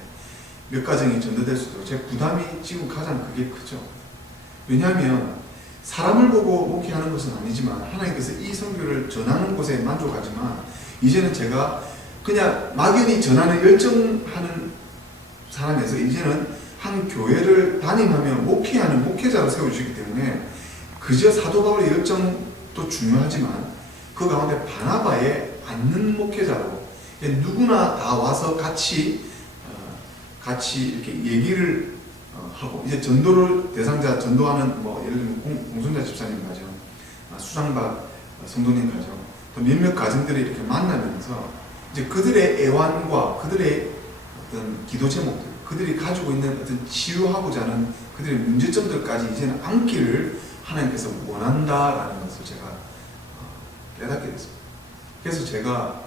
몇 가정이 전도될 수 있도록 제 부담이 지금 가장 그게 크죠. 왜냐하면 사람을 보고 목회하는 것은 아니지만 하나님께서 이 선교를 전하는 곳에 만족하지만 이제는 제가 그냥 막연히 전하는 열정하는 사람에서 이제는 한 교회를 담임하며 목회하는 목회자로 세워주시기 때문에 그저 사도 바울의 열정도 중요하지만 그 가운데 바나바의 앉는 목회자로 누구나 다 와서 같이 이렇게 얘기를 하고, 이제 전도를 대상자 전도하는 뭐 예를 들면 공순자 집사님 가정, 수장박 성도님 가정, 또 몇몇 가정들이 이렇게 만나면서 이제 그들의 애환과 그들의 어떤 기도 제목들, 그들이 가지고 있는 어떤 치유하고자 하는 그들의 문제점들까지 이제는 안기를 하나님께서 원한다라는 것을 제가 깨닫게 됐습니다. 그래서 제가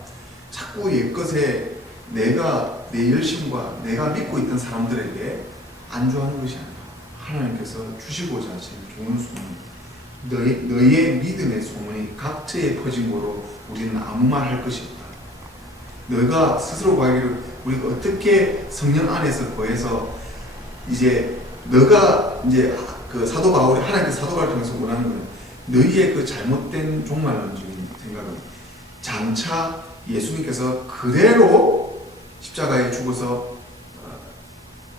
자꾸 옛것에 내가 내 열심과 내가 믿고 있던 사람들에게 안주하는 것이 아니라 하나님께서 주시고자 하신 좋은 소문, 너희의 믿음의 소문이 각처에 퍼진 거로 우리는 아무 말 할 것이 없다. 너희가 스스로 구하기를 우리가 어떻게 성령 안에서 거해서 이제 너가 이제 그 사도 바울이 하나님께 사도 바울을 통해서 원하는 거는 너희의 그 잘못된 종말론적인 생각은 장차 예수님께서 그대로 십자가에 죽어서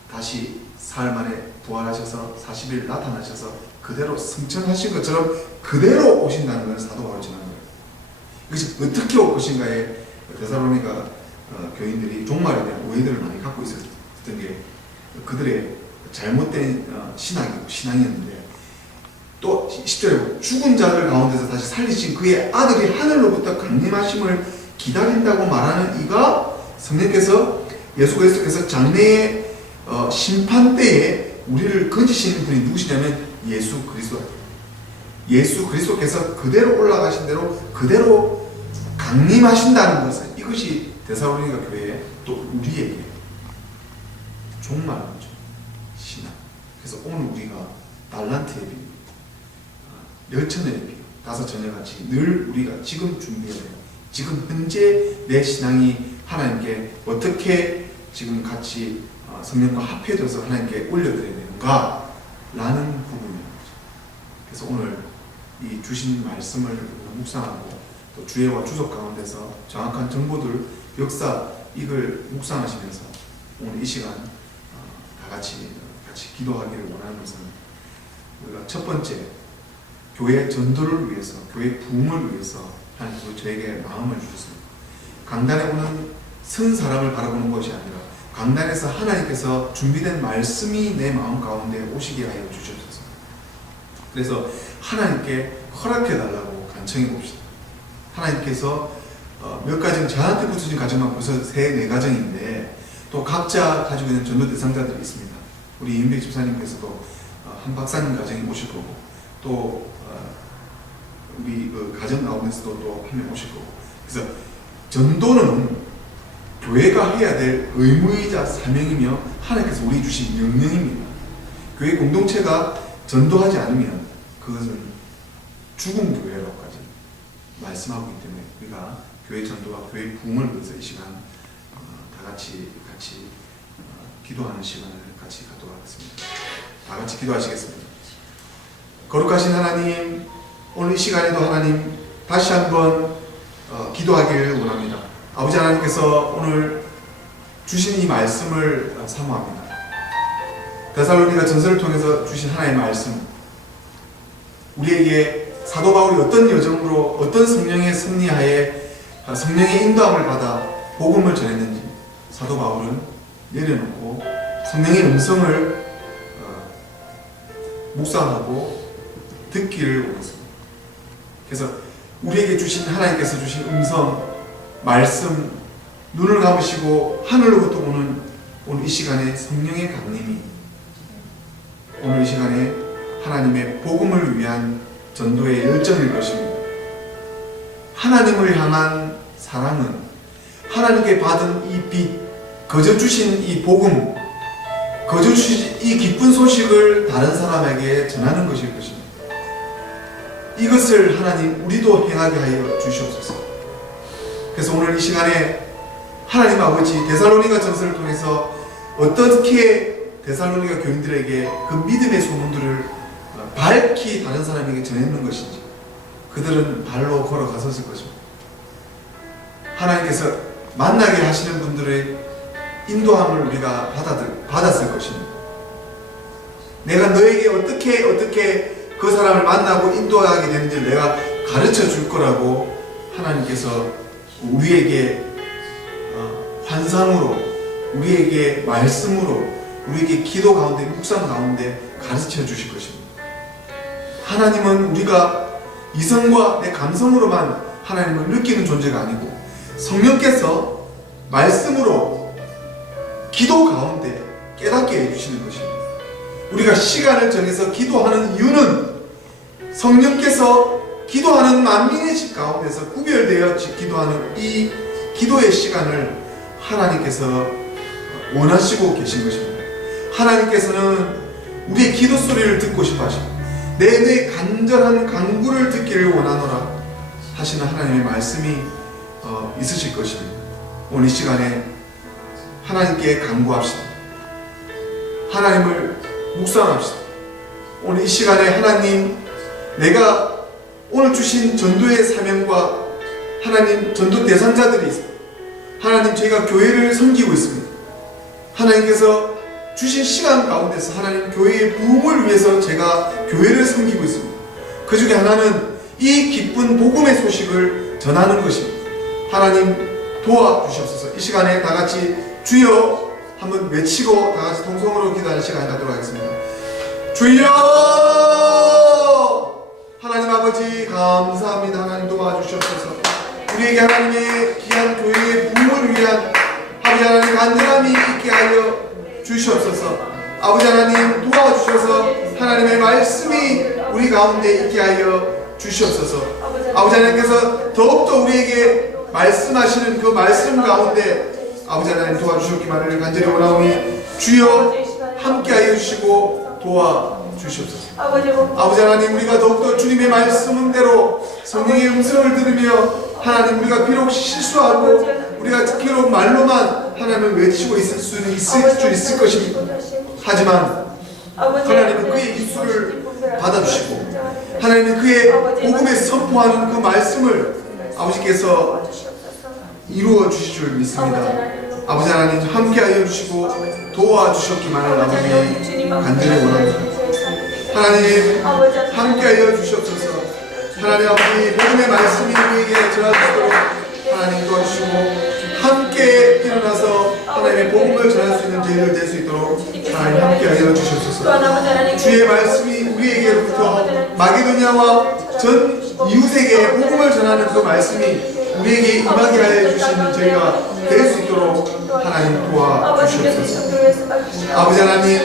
다시 사흘 만에 부활하셔서 40일 나타나셔서 그대로 승천하신 것처럼 그대로 오신다는 걸 사도 바울이 전하는 거예요. 이것이 어떻게 올 것인가에 데살로니가 교인들이 종말에 대한 오해들을 많이 갖고 있었던 게 그들의 잘못된 신앙이었는데, 또 10절에 죽은 자들 가운데서 다시 살리신 그의 아들이 하늘로부터 강림하심을 기다린다고 말하는 이가 성령께서 예수 그리스도께서 장래의 심판 때에 우리를 건지시는 분이 누구시냐면 예수 그리스도. 예수 그리스도께서 그대로 올라가신 대로 그대로 강림하신다는 것은, 이것이 데살로니가 교회에 또 우리에게 종말론적 신앙. 그래서 오늘 우리가 달란트 예비, 열천의 예비, 다섯 저녁같이 늘 우리가 지금 준비해야 돼요. 지금 현재 내 신앙이 하나님께 어떻게 지금 같이 성령과 합해져서 하나님께 올려드려야 되는가 라는 부분이에요. 그래서 오늘 이 주신 말씀을 묵상하고 또 주예와 주석 가운데서 정확한 정보들, 역사 이걸 묵상하시면서 오늘 이 시간 다 같이 기도하기를 원하는 것은, 우리가 첫 번째 교회 전도를 위해서, 교회 부흥을 위해서 하나님께서 저에게 마음을 주셨습니다. 강단에 오는 선 사람을 바라보는 것이 아니라 강단에서 하나님께서 준비된 말씀이 내 마음 가운데 오시게 하여 주시옵소서. 그래서 하나님께 허락해 달라고 간청해 봅시다. 하나님께서 몇 가정, 저한테 붙으신 가정만 벌써 3-4가정인데 또 각자 가지고 있는 전도 대상자들이 있습니다. 우리 이은백 집사님께서도 한 박사님 가정이 오실 거고, 또 우리 그 가정 가운데서도 또 한 명 오실 거고. 그래서 전도는 교회가 해야 될 의무이자 사명이며 하나님께서 우리 주신 명령입니다. 교회 공동체가 전도하지 않으면 그것은 죽은 교회라고까지 말씀하고 있기 때문에 우리가 교회 전도와 교회 부흥을 위해서 이 시간 다 같이 기도하는 시간을 같이 갖도록 하겠습니다. 다 같이 기도하시겠습니다. 거룩하신 하나님, 오늘 이 시간에도 하나님 다시 한번 기도하기를 원합니다. 아버지 하나님께서 오늘 주신 이 말씀을 사모합니다. 데살로니가 전서를 통해서 주신 하나님의 말씀, 우리에게 사도 바울이 어떤 여정으로 어떤 성령의 섭리하에 성령의 인도함을 받아 복음을 전했는지 사도 바울은 내려놓고 성령의 음성을 묵상하고 듣기를 원했습니다. 그래서 우리에게 주신, 하나님께서 주신 음성, 말씀, 눈을 감으시고 하늘로부터 오는 오늘 이 시간에 성령의 강림이, 오늘 이 시간에 하나님의 복음을 위한 전도의 열정일 것입니다. 하나님을 향한 사랑은 하나님께 받은 이 빛, 거저 주신 이 복음, 거저 주신 이 기쁜 소식을 다른 사람에게 전하는 것일 것입니다. 이것을 하나님 우리도 행하게 하여 주시옵소서. 그래서 오늘 이 시간에 하나님 아버지, 데살로니가 전서를 통해서 어떻게 데살로니가 교인들에게 그 믿음의 소문들을 밝히 다른 사람에게 전했는 것인지, 그들은 발로 걸어갔었을 것입니다. 하나님께서 만나게 하시는 분들의 인도함을 우리가 받았을 것입니다. 내가 너에게 어떻게 그 사람을 만나고 인도하게 되는지 내가 가르쳐 줄 거라고 하나님께서 우리에게 환상으로, 우리에게 말씀으로, 우리에게 기도 가운데, 묵상 가운데 가르쳐 주실 것입니다. 하나님은 우리가 이성과 내 감성으로만 하나님을 느끼는 존재가 아니고 성령께서 말씀으로 기도 가운데 깨닫게 해주시는 것입니다. 우리가 시간을 정해서 기도하는 이유는 성령께서 기도하는 만민의 집 가운데서 구별되어 기도하는 이 기도의 시간을 하나님께서 원하시고 계신 것입니다. 하나님께서는 우리의 기도 소리를 듣고 싶어 하십니다. 내 간절한 간구를 듣기를 원하노라 하시는 하나님의 말씀이 있으실 것입니다. 오늘 이 시간에 하나님께 간구합시다. 하나님을 묵상합시다. 오늘 이 시간에 하나님, 내가 오늘 주신 전도의 사명과 하나님 전도 대상자들이 있습니다. 하나님, 저희가 교회를 섬기고 있습니다. 하나님께서 주신 시간 가운데서 하나님 교회의 부흥을 위해서 제가 교회를 섬기고 있습니다. 그 중에 하나는 이 기쁜 복음의 소식을 전하는 것입니다. 하나님 도와주시옵소서. 이 시간에 다같이 주여 한번 외치고 다같이 통성으로 기도하는 시간이 갖도록 하겠습니다. 주여! 하나님 아버지 감사합니다. 하나님 도와주시옵소서. 우리에게 하나님의 귀한 교회의 부흥을 위한 아버지 하나님 간절함이 있게 하여 주시옵소서. 아버지 하나님 도와주셔서 하나님의 말씀이 우리 가운데 있게 하여 주시옵소서. 아버지 하나님께서 더욱더 우리에게 말씀하시는 그 말씀 가운데 아버지 하나님 도와주셨기만을 간절히 원하오니 주여 함께하여 주시고 도와주시옵소서. 아버지 하나님, 우리가 더욱더 주님의 말씀대로 성령의 음성을 들으며 하나님, 우리가 비록 실수하고 우리가 비록 말로만 하나님을 외치고 있을 수 있을 것입니다. 하지만 하나님은 그의 입술을 받아주시고 하나님은 그의 복음에 선포하는 그 말씀을 아버지께서 이루어 주실 줄 믿습니다. 아버지 하나님 함께하여 주시고 도와주셨기만을 아버지 간절히 원합니다. 하나님 함께하여 주시옵소서. 하나님 아버지, 복음의 말씀이 우리에게 전하도록 하나님 도와주시고 함께 일어나서 하나님의 복음을 전할 수 있는 저희들 될 수 있도록 하나님 함께하여 주시옵소서. 주의 말씀이 우리에게로부터 마게도냐와 전 이웃에게 복음을 전하는 그 말씀이 우리에게 임하게 하여 주시는 저희가 될 수 있도록 하나님 도와주시옵소서. 아버지 하나님,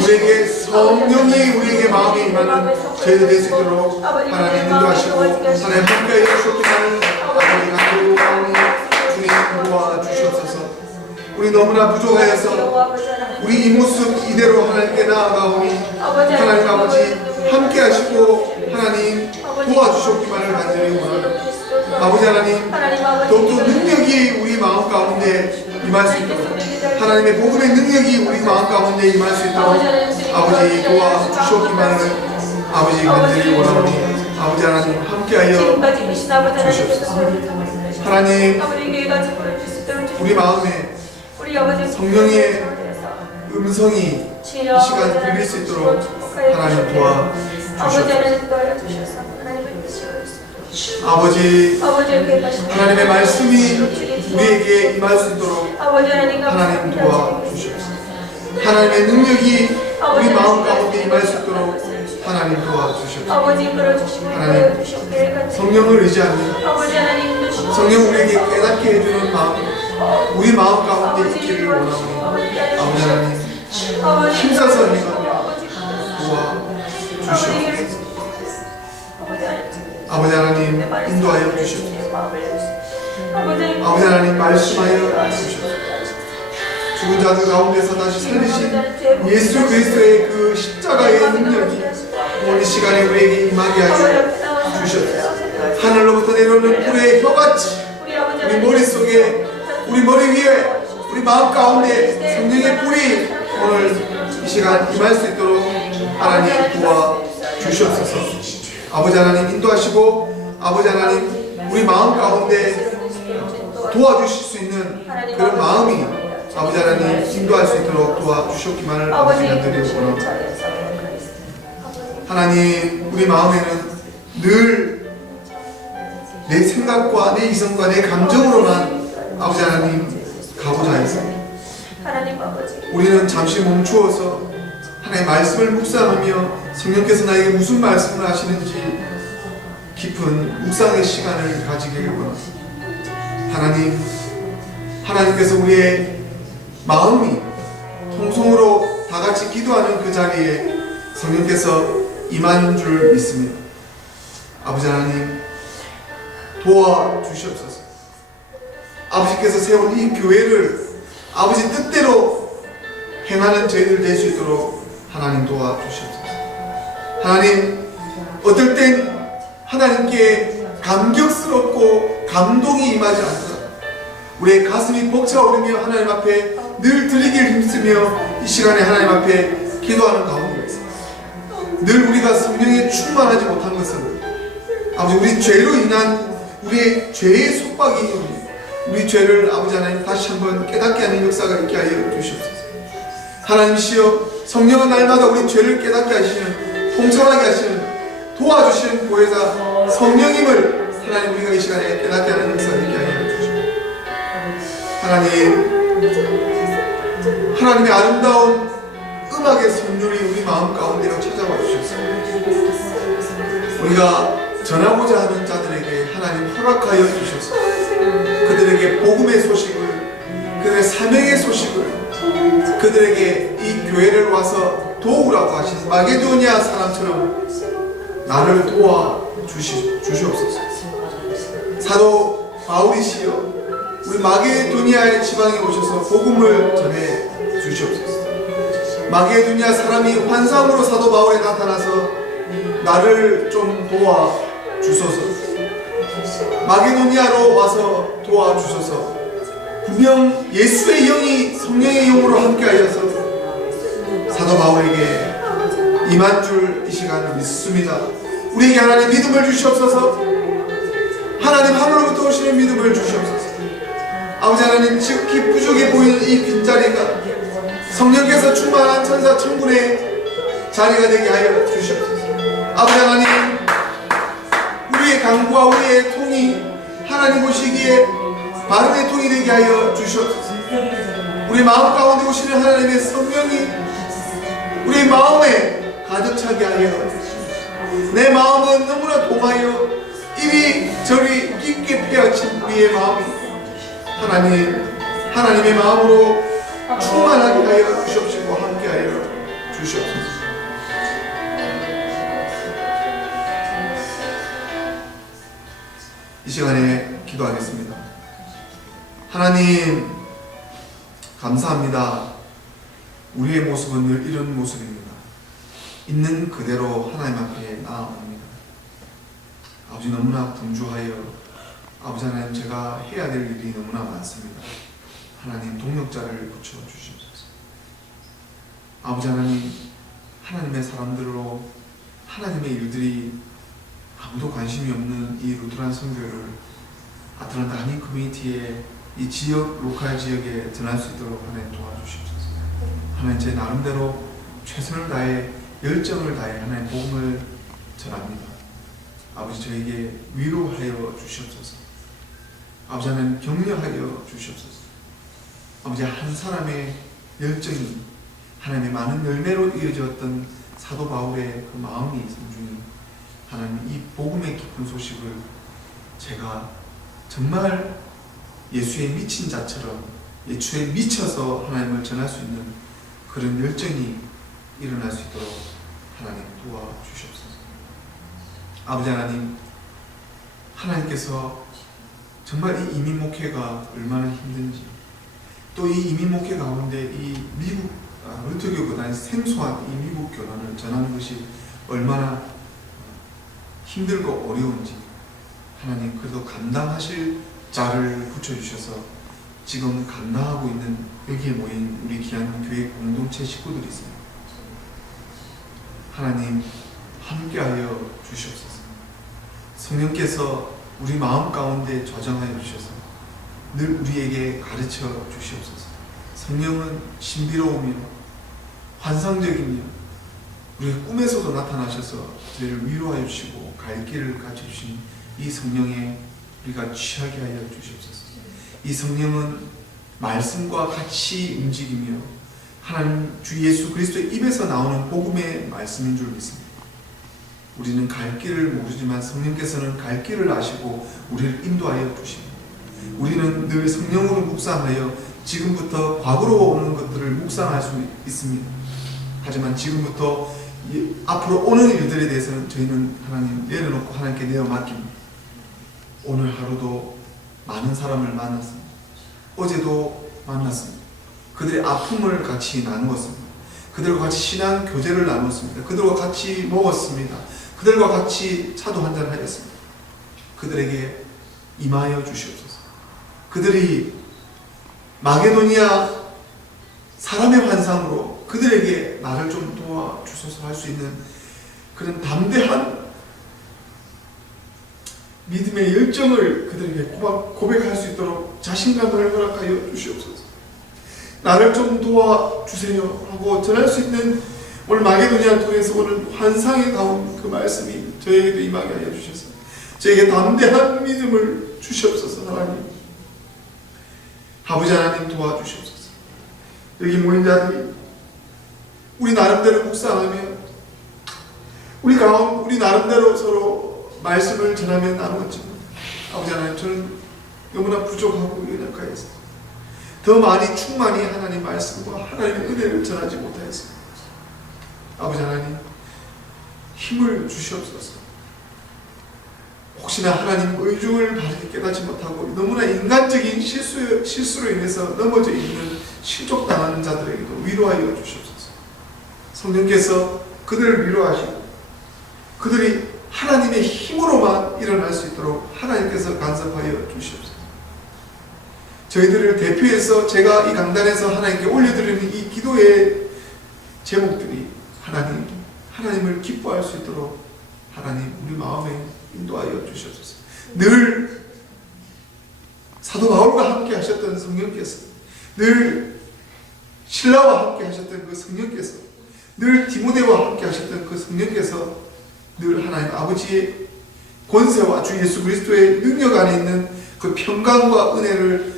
우리에게 성령이 우리에게 마음에 임하는 저희들 될 수 있도록 하나님 인도하시고 하나님 함께하여 주시옵기만을 아버지 간절히 원하오니 주님 도와주시옵소서. 우리 너무나 부족하여서 우리 이 모습 이대로 하나님께 나아가오니 하나님 아버지 함께하시고 하나님 도와주시옵기만을 간절히 원합니다. 아버지 하나님, 더욱더 능력이 우리 마음 가운데 임할 수 있도록 하나님의 복음의 능력이 우리 마음 가운데 임할 수 있도록 아버지 도와주시옵기만을 아버지 간절히 원하오니 아버지 하나님 함께하여 주시옵소서. 하나님, 우리 마음에 성령의 음성이 이 시간 들릴 수 있도록 하나님 도와주시옵소서. 아버지, 하나님의 말씀이 우리에게 임할 수 있도록 하나님 도와주시옵소서. 하나님의 능력이 우리 마음 가운데 임할 수 있도록 하나님 도와주시옵소서. 하나님, 성령을 의지하며 성령 우리에게 깨닫게 해주는 마음, 우리 마음 가운데 있기를 원하오니 아버지 하나님 힘써서 도와주시옵소서. 아버지 하나님 인도하여 주시옵소서. 아버지 하나님 말씀하여 주시옵소서. 죽은 자들 가운데서 다시 살리신 예수 그리스도의 그 십자가의 능력이 오늘 시간에 우리에게 임하게 하여 주시옵소서. 하늘로부터 내려오는 불의 혀같이 우리 머릿속에, 우리 머리 위에, 우리 마음 가운데 성령의 불이 오늘 이 시간 임할 수 있도록 하나님 도와주시옵소서. 아버지 하나님 인도하시고 아버지 하나님 우리 마음 가운데 도와주실 수 있는 그런 마음이 아버지 하나님 인도할 수 있도록 도와주셨기만을 아버지 간절히 원합니다. 하나님, 우리 마음에는 늘 내 생각과 내 이성과 내 감정으로만 아버지 하나님 가고자 했습니다. 하나님 아버지, 우리는 잠시 멈추어서 하나님의 말씀을 묵상하며 성령께서 나에게 무슨 말씀을 하시는지 깊은 묵상의 시간을 가지기를 원합니다. 하나님께서 우리의 마음이 통성으로 다 같이 기도하는 그 자리에 성령께서 임하는 줄 믿습니다. 아버지 하나님, 도와주시옵소서. 아버지께서 세운 이 교회를 아버지 뜻대로 행하는 저희들 될 수 있도록 하나님 도와주시옵소서. 하나님, 어떨 땐 하나님께 감격스럽고 감동이 임하지 않도록 우리의 가슴이 벅차오르며 하나님 앞에 늘 드리기를 힘쓰며 이 시간에 하나님 앞에 기도하는 가운데 있습니다. 늘 우리가 성령에 충만하지 못한 것은 아버지 우리 죄로 인한 우리의 죄의 속박이 우리 죄를 아버지 하나님 다시 한번 깨닫게 하는 역사가 있게 하여 주시옵소서. 하나님이시여, 성령은 날마다 우리 죄를 깨닫게 하시는, 통찰하게 하시는, 도와주시는 보혜사 성령님을 하나님 우리가 이 시간에 깨닫게 하는 역사가 있게 하여 주시옵소서. 하나님의 아름다운 음악의 선율이 우리 마음 가운데로 찾아와 주셨습니다. 우리가 전하고자 하는 자들에게 하나님 허락하여 주셔서 그들에게 복음의 소식을, 그들의 사명의 소식을, 그들에게 이 교회를 와서 도우라고 하신 마게도니아 사람처럼 나를 도와주시옵소서. 사도 바울이시여, 우리 마게도니아의 지방에 오셔서 복음을 전해 주시옵소서. 마게도니아 사람이 환상으로 사도 바울에 나타나서 나를 좀 도와주소서. 마게도니아로 와서 도와주소서. 분명 예수의 영이 성령의 영으로 함께하여서 사도 바울에게 임한 줄 이 시간 믿습니다. 우리에게 하나님 믿음을 주시옵소서. 하나님 하늘로부터 오시는 믿음을 주시옵소서. 아버지 하나님, 지극히 부족해 보이는 이 빈자리가 성령께서 충만한 천사 천군의 자리가 되게 하여 주시옵소서. 아버지 하나님, 우리의 강구와 우리의 통이 하나님 보시기에 바른의 통이 되게 하여 주시옵소서. 우리 마음 가운데 오시는 하나님의 성령이 우리 마음에 가득 차게 하여 주시옵소서. 내 마음은 너무나 동하여 이리저리 깊게 패어친 우리의 마음이 하나님의 마음으로 충만하게 하여 주시옵시고 함께 하여 주시옵소서. 이 시간에 기도하겠습니다. 하나님, 감사합니다. 우리의 모습은 늘 이런 모습입니다. 있는 그대로 하나님 앞에 나아옵니다. 아버지, 너무나 분주하여 아버지 하나님, 제가 해야 될 일이 너무나 많습니다. 하나님, 동력자를 붙여주시옵소서. 아버지 하나님, 하나님의 사람들로 하나님의 일들이 아무도 관심이 없는 이 루트란 선교를 아틀란타 한인 커뮤니티에 이 지역, 로컬 지역에 전할 수 있도록 하나님 도와주시옵소서. 하나님, 제 나름대로 최선을 다해 열정을 다해 하나님 복음을 전합니다. 아버지, 저에게 위로하여 주시옵소서. 아버지 하나님, 격려하여 주시옵소서. 아버지, 한 사람의 열정이 하나님의 많은 열매로 이어졌던 사도 바울의 그 마음이 성중이 하나님, 이 복음의 깊은 소식을 제가 정말 예수에 미친 자처럼 예수에 미쳐서 하나님을 전할 수 있는 그런 열정이 일어날 수 있도록 하나님 도와주시옵소서. 아버지 하나님, 하나님께서 정말 이 이민 목회가 얼마나 힘든지, 또 이 이민 목회 가운데 이 미국 루터교보다 생소한 이 미국 교단을 전하는 것이 얼마나 힘들고 어려운지 하나님, 그래도 감당하실 자를 붙여주셔서 지금 감당하고 있는 여기에 모인 우리 귀한 교회 공동체 식구들이 있습니다. 하나님, 함께하여 주시옵소서. 성령께서 우리 마음 가운데 좌정하여 주셔서 늘 우리에게 가르쳐 주시옵소서. 성령은 신비로우며 환상적이며 우리의 꿈에서도 나타나셔서 저희를 위로하여 주시고 갈 길을 가르쳐 주신 이 성령의 우리가 취하게 하여 주시옵소서. 이 성령은 말씀과 같이 움직이며 하나님 주 예수 그리스도의 입에서 나오는 복음의 말씀인 줄 믿습니다. 우리는 갈 길을 모르지만 성령께서는 갈 길을 아시고 우리를 인도하여 주십니다. 우리는 늘 성령으로 묵상하여 지금부터 과거로 오는 것들을 묵상할 수 있습니다. 하지만 지금부터 앞으로 오는 일들에 대해서는 저희는 하나님 내려놓고 하나님께 내어 맡깁니다. 오늘 하루도 많은 사람을 만났습니다. 어제도 만났습니다. 그들의 아픔을 같이 나누었습니다. 그들과 같이 신앙 교제를 나눴습니다. 그들과 같이 먹었습니다. 그들과 같이 차도 한잔 하였습니다. 그들에게 임하여 주시옵소서. 그들이 마게도니아 사람의 환상으로 그들에게 나를 좀 도와주소서 할 수 있는 그런 담대한 믿음의 열정을 그들에게 고백할 수 있도록 자신감을 허락하여 주시옵소서. 나를 좀 도와주세요 하고 전할 수 있는 오늘 마게도니아를 통해서 오늘 환상에 나온 그 말씀이 저에게도 임하게 하여 주셔서 저에게 담대한 믿음을 주시옵소서. 하나님, 아버지 하나님 도와주시옵소서. 여기 모인 자들이 우리 나름대로 묵상하며 우리 나름대로 서로 말씀을 전하며 나누었지만 아버지 하나님, 저는 너무나 부족하고 연약하여서 더 많이 충만히 하나님 말씀과 하나님의 은혜를 전하지 못하였습니다. 아버지 하나님, 힘을 주시옵소서. 혹시나 하나님 의중을 바르게 깨닫지 못하고 너무나 인간적인 실수로 인해서 넘어져 있는 실족당하는 자들에게도 위로하여 주시옵소서. 성령께서 그들을 위로하시고 그들이 하나님의 힘으로만 일어날 수 있도록 하나님께서 간섭하여 주시옵소서. 저희들을 대표해서 제가 이 강단에서 하나님께 올려드리는 이 기도의 제목들이 하나님을 기뻐할 수 있도록 하나님 우리 마음에 인도하여 주시옵소서. 늘 사도 바울과 함께 하셨던 성령께서, 늘 신라와 함께 하셨던 그 성령께서, 늘 디모데와 함께 하셨던 그 성령께서 늘 하나님 아버지의 권세와 주 예수 그리스도의 능력 안에 있는 그 평강과 은혜를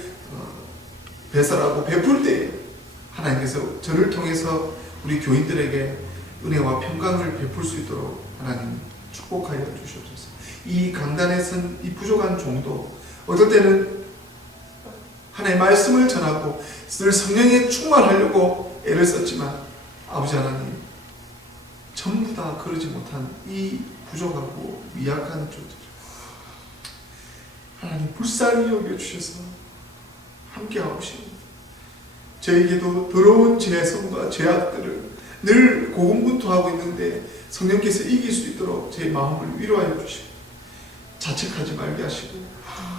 배설하고 베풀 때에 하나님께서 저를 통해서 우리 교인들에게 은혜와 평강을 베풀 수 있도록 하나님 축복하여 주시옵소서. 이 강단에 선 이 부족한 종도 어떨 때는 하나님의 말씀을 전하고 늘 성령에 충만하려고 애를 썼지만 아버지 하나님, 전부 다 그러지 못한 이 부족하고 미약한 종들 하나님 불쌍히 여겨주셔서 함께하고 싶습니다. 저에게도 더러운 죄성과 죄악들을 늘 고군분투하고 있는데 성령께서 이길 수 있도록 제 마음을 위로하여 주시고 자책하지 말게 하시고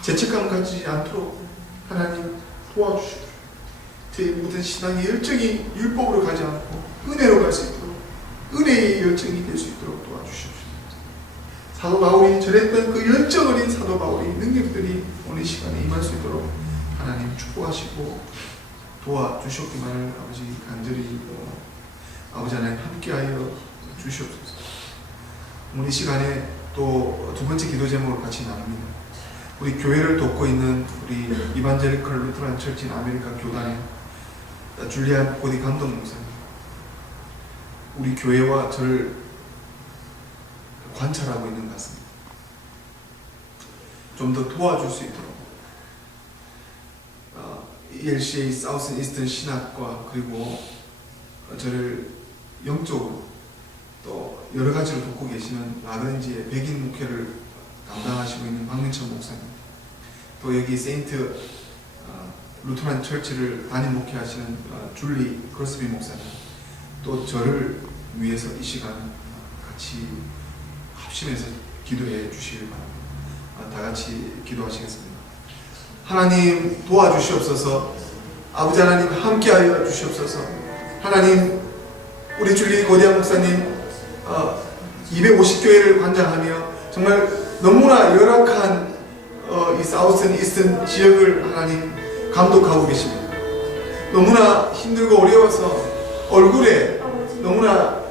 죄책감 가지지 않도록 하나님 도와주시고 제 모든 신앙의 열정이 율법으로 가지 않고 은혜로 갈 수 있도록 은혜의 열정이 될 수 있도록 도와주시옵소서. 사도 바울이 전했던 그 열정 어린 사도 바울의 능력들이 오늘 시간에 임할 수 있도록 하나님 축복하시고 도와주셨기만을 아버지 간절히 아버지 하나님 함께하여 주시옵소서. 오늘 이 시간에 또 두 번째 기도 제목을 같이 나눕니다. 우리 교회를 돕고 있는 우리 이반제리컬 루트란 철진 아메리카 교단의 줄리안 보디 감독 목사님, 우리 교회와 저를 관찰하고 있는 것 같습니다. 좀 더 도와줄 수 있도록 ELCA 사우스 이스턴 신학과 그리고 저를 영적으로 또 여러 가지로 돕고 계시는 라그랜지의 백인 목회를 담당하시고 있는 박민천 목사님, 또 여기 세인트 루트란 철치를 담임 목회하시는 줄리 크로스비 목사님, 또 저를 위해서 이 시간 같이 합심해서 기도해 주시길 바랍니다. 다 같이 기도하시겠습니다. 하나님 도와주시옵소서. 아버지 하나님 함께하여 주시옵소서. 하나님, 우리 줄리 고대한 목사님 250교회를 관장하며 정말 너무나 열악한 이 사우스턴 이스턴 지역을 하나님 감독하고 계십니다. 너무나 힘들고 어려워서 얼굴에 너무나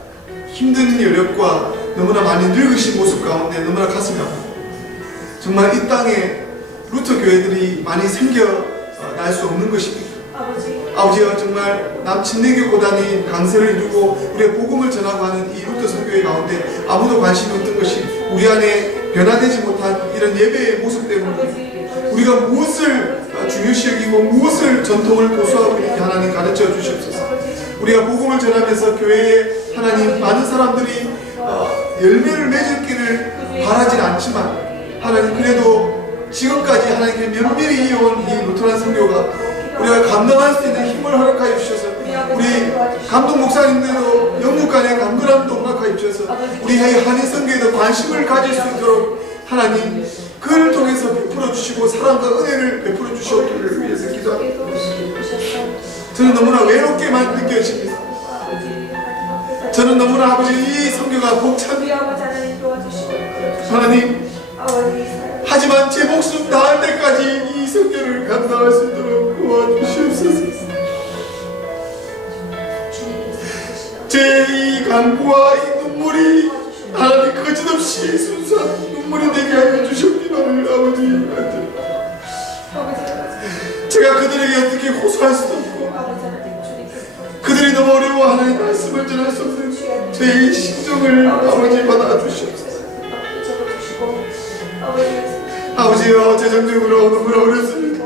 힘든 여력과 너무나 많이 늙으신 모습 가운데 너무나 가슴이 아프고 정말 이 땅에 루터 교회들이 많이 생겨날 수 없는 것입니다. 아버지가 정말 남친내교보다는 강세를 이루고 우리의 복음을 전하고 하는 이 루터 선교회 가운데 아무도 관심이 없던 것이 우리 안에 변화되지 못한 이런 예배의 모습 때문에 우리가 무엇을 중요시 여기고 무엇을 전통을 고수하고 이렇게 하나님 가르쳐 주시옵소서. 우리가 복음을 전하면서 교회에 하나님 많은 사람들이 열매를 맺을기를 바라진 않지만 하나님 그래도 지금까지 하나님께 면밀히 이어온 이 루터란 선교가 우리가 감당할 수 있는 힘을 허락하여 주셔서 우리 감독 목사님들도 영육간의 감동함도 허락하여 주셔서 우리의 한인선교에도 관심을 가질 수 있도록 하나님 그를 통해서 베풀어 주시고 사랑과 은혜를 베풀어 주시옵기를 위해서 기도합니다. 저는 너무나 외롭게만 느껴집니다. 저는 너무나 아버지 이 선교가 벅찹니다. 하나님 하지만 제 목숨 다할 때까지 이 선교를 감당할 수 있도록 도와주시옵소서. 제 이 간구와 이 눈물이 하나님 거짓없이 순수한 눈물이 되게 하여 주셨기만을 아버지 제가 그들에게 어떻게 호소할 수도 없고 그들이 너무 어려워 하나님 말씀을 전할 수 없는 제 이 심정을 아버지 받아주시옵소서. 아버지여 재정적으로 너무나 어렵습니다.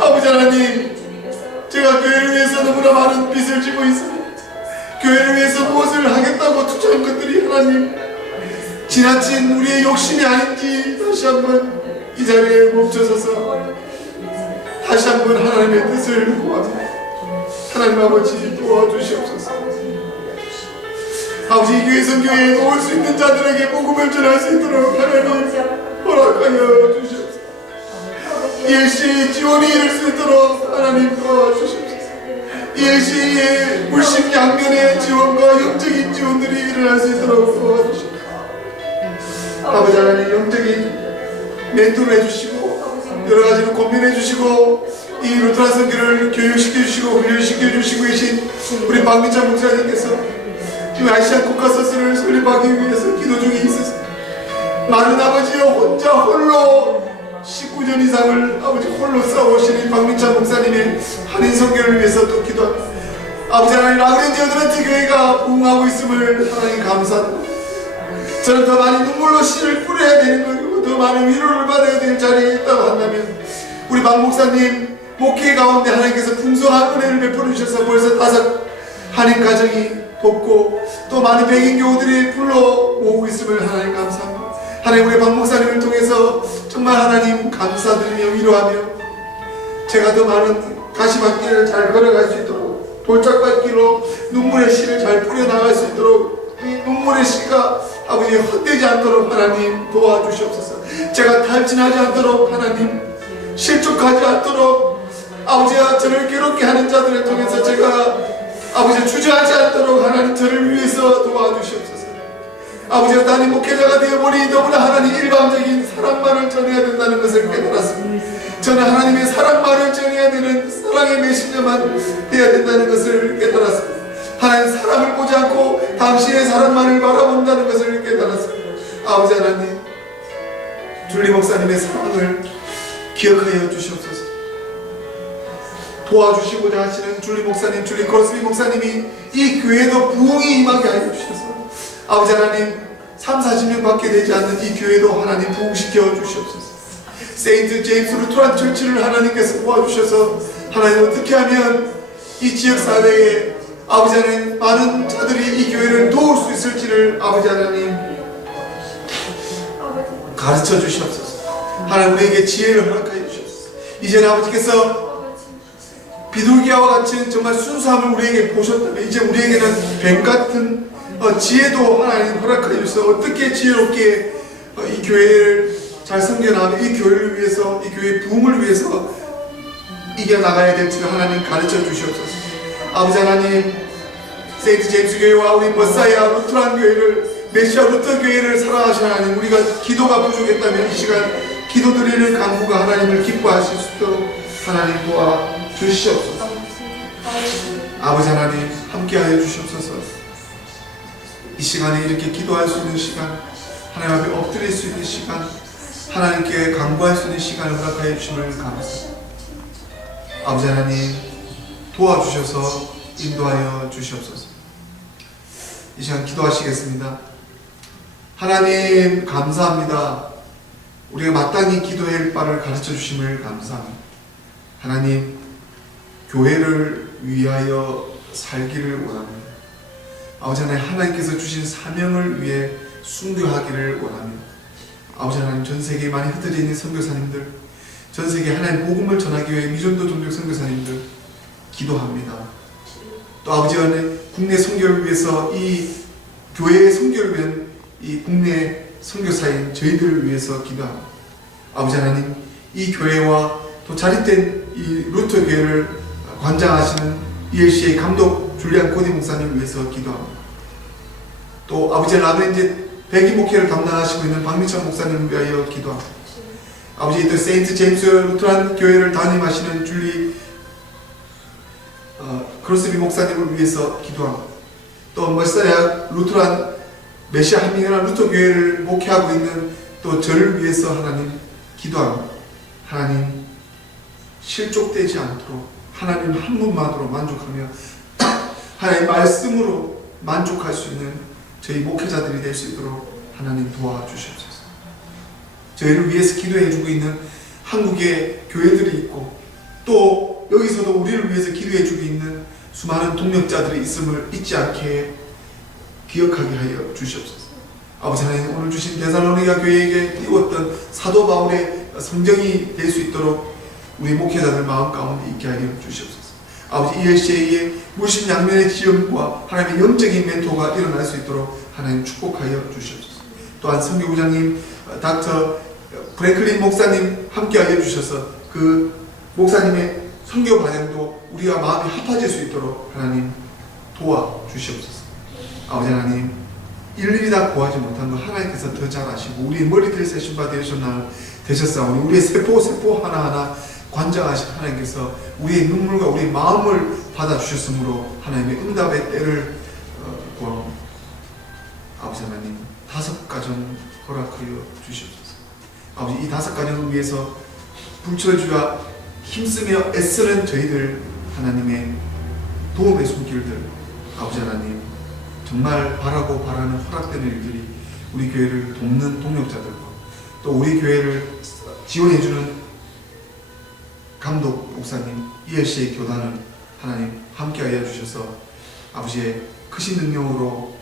아버지 하나님 제가 교회를 위해서 너무나 많은 빚을 지고 있습니다. 교회를 위해서 무엇을 하겠다고 투자한 것들이 하나님 지나친 우리의 욕심이 아닌지 다시 한번 이 자리에 멈춰서서 다시 한번 하나님의 뜻을 구합니다. 하나님 아버지 도와주시옵소서. 아버지 이 교회 선교회에 올 수 있는 자들에게 복음을 전할 수 있도록 하나님 허락하여 주시옵소서. 일시 지원이 이룰 수 있도록 하나님 도와주시옵소서. 일시의 물심양면의 지원과 영적인 지원들이 일어날 수 있도록 도와주시옵소서. 아버지 하나님 영적인 멘토를 해주시고 여러가지로 고민해 주시고 이 루터란 선교를 교육시켜 주시고 훈련시켜 주시고 계신 우리 박민찬 목사님께서 지금 아시안 코카서스를 설립하기 위해서 기도 중에 있었습니다. 많은 아버지여 혼자 홀로 19년 이상을 아버지 홀로 싸우시는 박민찬 목사님의 한인 선교를 위해서 또 기도합니다. 아버지 하나님 라그랜드 어드벤트 교회가 부흥하고 있음을 하나님 감사합니다. 저는 더 많이 눈물로 씨를 뿌려야 되는 거고 더 많은 위로를 받아야 될 자리에 있다고 한다면 우리 박 목사님 목회 가운데 하나님께서 풍성한 은혜를 베풀어 주셔서 벌써 5 한인 가정이 돕고 또 많은 백인 교우들이 불러 모으고 있음을 하나님 감사합니다. 하나님 우리 박 목사님을 통해서 정말 하나님 감사드리며 위로하며 제가 더 많은 가시밭길을 잘 걸어갈 수 있도록 돌짝밭길로 눈물의 씨를 잘 뿌려나갈 수 있도록 이 눈물의 씨가 아버지 헛되지 않도록 하나님 도와주시옵소서. 제가 탈진하지 않도록 하나님 실족하지 않도록 아버지가 저를 괴롭게 하는 자들을 통해서 제가 아버지 주저하지 않도록 하나님 저를 위해서 도와주시옵소서. 아버지가 단임 목회자가 되어버리 너무나 하나님 일방적인 사랑만을 전해야 된다는 것을 깨달았습니다. 저는 하나님의 사랑만을 전해야 되는 사랑의 메시저만 되어야 된다는 것을 깨달았습니다. 하나님 사람을 보지 않고 당신의 사랑만을 바라본다는 것을 깨달았습니다. 아버지 하나님 줄리 목사님의 사랑을 기억하여 주시옵소서. 도와주시고자 하시는 줄리 목사님, 줄리 크로스비 목사님이 이 교회도 부흥이 임하게 하여 주셔서 아버지 하나님 30-40년 밖에 되지 않는 이 교회도 하나님 부흥시켜 주시옵소서. 세인트 제임스 루터란 철치를 하나님께서 도와주셔서 하나님 어떻게 하면 이 지역사회에 아버지 하나님 많은 자들이 이 교회를 도울 수 있을지를 아버지 하나님 가르쳐 주시옵소서. 하나님 우리에게 지혜를 허락하여 주시옵소서. 이제는 아버지께서 비둘기와 같은 정말 순수함을 우리에게 보셨다면 이제 우리에게는 뱀 같은 지혜도 하나님 허락하여 주셔서 어떻게 지혜롭게 이 교회를 잘 섬겨나가며 이 교회를 위해서 이 교회의 부흥을 위해서 이겨나가야 될지를 하나님 가르쳐 주시옵소서. 아버지 하나님 세인트 제임스 교회와 우리 머사야 루터란 교회를 메시아 루터 교회를 사랑하시는 하나님 우리가 기도가 부족했다면 이 시간 기도드리는 간구가 하나님을 기뻐하실 수 있도록 하나님 도와주시옵소서. 아버지 하나님 함께하여 주시옵소서. 이 시간에 이렇게 기도할 수 있는 시간 하나님 앞에 엎드릴 수 있는 시간 하나님께 간구할 수 있는 시간을 허락하여 주심을 감사합니다. 아버지 하나님, 도와주셔서 인도하여 주시옵소서. 이 시간 기도하시겠습니다. 하나님 감사합니다. 우리가 마땅히 기도해야 할 바를 가르쳐 주심을 감사합니다. 하나님, 교회를 위하여 살기를 원합니다. 아버지 하나님, 하나님께서 주신 사명을 위해 순교하기를 원합니다. 아버지 하나님, 전 세계에 많이 흩어져 있는 선교사님들, 전 세계에 하나님 복음을 전하기 위해 미전도 종족 선교사님들 기도합니다. 또 아버지 하나님, 국내 선교를 위해서 이 교회의 선교를 위한 이 국내 선교사인 저희들을 위해서 기도합니다. 아버지 하나님, 이 교회와 또 자립된 이 루터 교회를 관장하시는 ELC의 감독 줄리안 코디 목사님을 위해서 기도합니다. 또 아버지 라벤제 백이 목회를 담당하시고 있는 박민철 목사님을 위하여 기도합니다. 아버지 또 세인트 제임스 루트란 교회를 담임하시는 줄리 크로스비 목사님을 위해서 기도합니다. 또 머시다야 루트란 메시아 한민이라는 루터 교회를 목회하고 있는 또 저를 위해서 하나님 기도합니다. 하나님, 실족되지 않도록 하나님 한 분만으로 만족하며 하나님 말씀으로 만족할 수 있는 저희 목회자들이 될 수 있도록 하나님 도와주시옵소서. 저희를 위해서 기도해주고 있는 한국의 교회들이 있고 또 여기서도 우리를 위해서 기도해주고 있는 수많은 동력자들이 있음을 잊지 않게 기억하게 하여 주시옵소서. 아버지 하나님, 오늘 주신 데살로니가 교회에게 띄웠던 사도 바울의 성정이 될 수 있도록 우리 목회자들 마음 가운데 있게 하여 주시옵소서. 아버지, ELCA의 물심양면의 지원과 하나님의 영적인 멘토가 일어날 수 있도록 하나님 축복하여 주시옵소서. 또한 선교부장님 닥터 프랭클린 목사님 함께하여 주셔서 그 목사님의 선교 반영도 우리와 마음이 합해질 수 있도록 하나님 도와주시옵소서. 아버지 하나님, 일일이 다 구하지 못한 것 하나님께서 더 잘 아시고 우리의 머리들 세신 바 되셨사오니 우리의 세포 하나하나 관장하신 하나님께서 우리의 눈물과 우리의 마음을 받아주셨으므로 하나님의 응답의 때를 구합니다. 아버지 하나님, 5가정 허락하여 주시옵소서. 아버지, 이 5가정을 위해서 불철주야 힘쓰며 애쓰는 저희들 하나님의 도움의 손길들, 아버지 하나님, 정말 바라고 바라는 허락되는 일들이 우리 교회를 돕는 동력자들과 또 우리 교회를 지원해주는 감독 목사님, ELC의 교단을 하나님 함께하여 주셔서 아버지의 크신 능력으로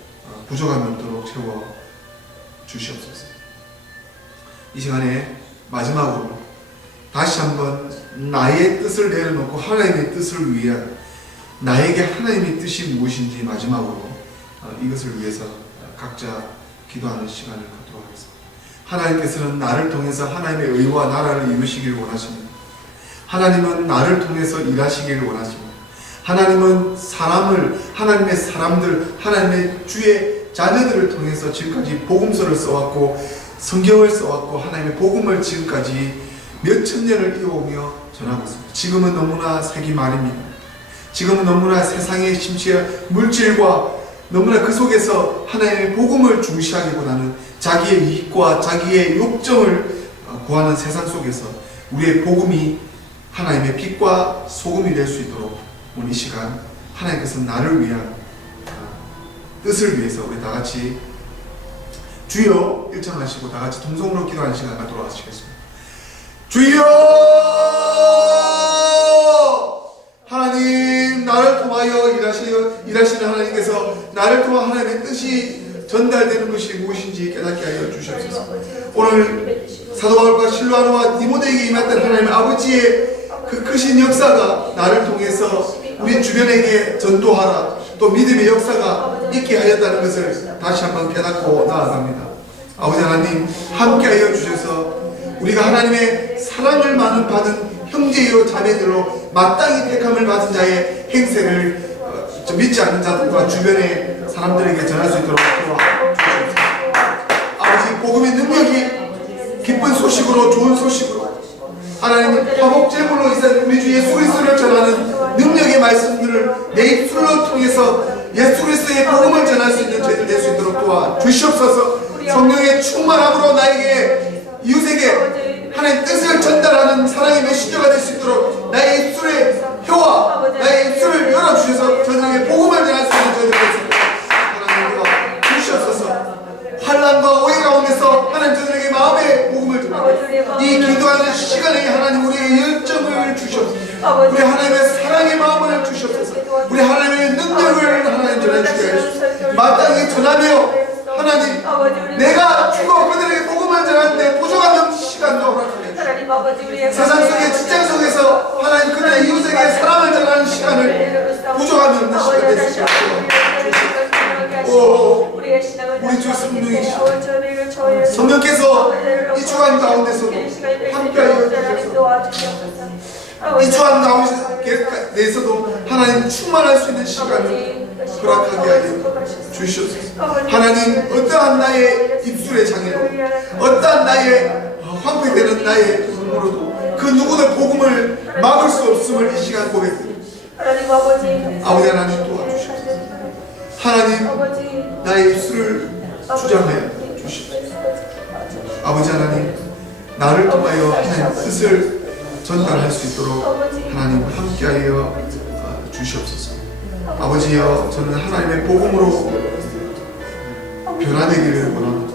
부족함이 없도록 채워 주시옵소서. 이 시간에 마지막으로 다시 한번 나의 뜻을 내려놓고 하나님의 뜻을 위한 나에게 하나님의 뜻이 무엇인지 마지막으로 이것을 위해서 각자 기도하는 시간을 갖도록 하겠습니다. 하나님께서는 나를 통해서 하나님의 의와 나라를 이루시길 원하십니다. 하나님은 나를 통해서 일하시길 원하십니다. 하나님은 하나님의 사람들, 하나님의 주의 자녀들을 통해서 지금까지 복음서를 써왔고 성경을 써왔고 하나님의 복음을 지금까지 몇천 년을 이어오며 전하고 있습니다. 지금은 너무나 세기 말입니다. 지금은 너무나 세상의 심지어 물질과 너무나 그 속에서 하나님의 복음을 중시하기보다는 자기의 이익과 자기의 욕정을 구하는 세상 속에서 우리의 복음이 하나님의 빛과 소금이 될 수 있도록 오늘 이 시간 하나님께서 나를 위한 뜻을 위해서 우리 다같이 주여 일청하시고 다같이 동성으로 기도하는 시간 갖도록 하시겠습니다. 주여! 하나님, 나를 통하여 일하시는 하나님께서 나를 통하 하나님의 뜻이 전달되는 것이 무엇인지 깨닫게 하여 주시옵소서. 오늘 사도 바울과 실로아노와 디모데에게 임했던 하나님의 아버지의 그 크신 역사가 나를 통해서 우리 주변에게 전도하라, 또 믿음의 역사가 있게 하였다는 것을 다시 한번 깨닫고 나아갑니다. 아버지 하나님, 함께하여 주셔서 우리가 하나님의 사랑을 받은 형제요 자매들로 마땅히 택함을 받은 자의 행세를 믿지 않는 자들과 주변의 사람들에게 전할 수 있도록 도와주시옵소서. 아버지, 복음의 능력이 기쁜 소식으로, 좋은 소식으로 하나님 화목제물로 있는 우리 주 예수 그리스도를 전하는 능력의 말씀들을 내 입술로 통해서 예수 그리스도의 복음을 전할 수 있는 저희들 될 수 있도록 도와주시옵소서. 성령의 충만함으로 나에게 이웃에게 하나님 뜻을 전달하는 사랑의 메신저가 될 수 있도록 나의 입술에 혀와 나의 입술을 열어주셔서 저들에게 복음을 전할 수 있는 저희들 됐습니다. 하나님 주시옵소서. 환난과 오해 가운데서 하나님 저들에게 마음의 복음을 전하고 이 기도하는 시간에 하나님 우리의 열정을 주시옵소서. 우리 하나님의 사랑의 마음을 주시옵소서. 우리 하나님의 능력을 하나님 전해주게 하시옵소서. 마땅히 전하며 하나님 내가 죽어 그들에게 복음을 전하는데 부족하면 시간도 허락하게 주시옵소서. 세상 속의 직장 속에서 하나님 그들의 이웃에게 사랑을 전하는 시간을 부족함이 없는 시간 되시게 하시옵소서. 우리 주 성령이시여 성령께서 이 주간 가운데서도 함께하여 주셔서 이 주간 가운데서도 하나님 충만할 수 있는 시간을 허락하게 하여 주시옵소서. 하나님 어떠한 나의 입술의 장애로 어떠한 나의 황폐되는 나의 눈으로도 그 누구도 복음을 막을 수 없음을 이 시간 고백드립니다. 아버지 하나님 도와주시옵소서. 하나님 나의 입술을 주장하여 주시옵소서. 아버지 하나님 나를 통하여 하나님 뜻을 전달할 수 있도록 하나님 함께하여 주시옵소서. 아버지여 저는 하나님의 복음으로 변화되기를 원합니다.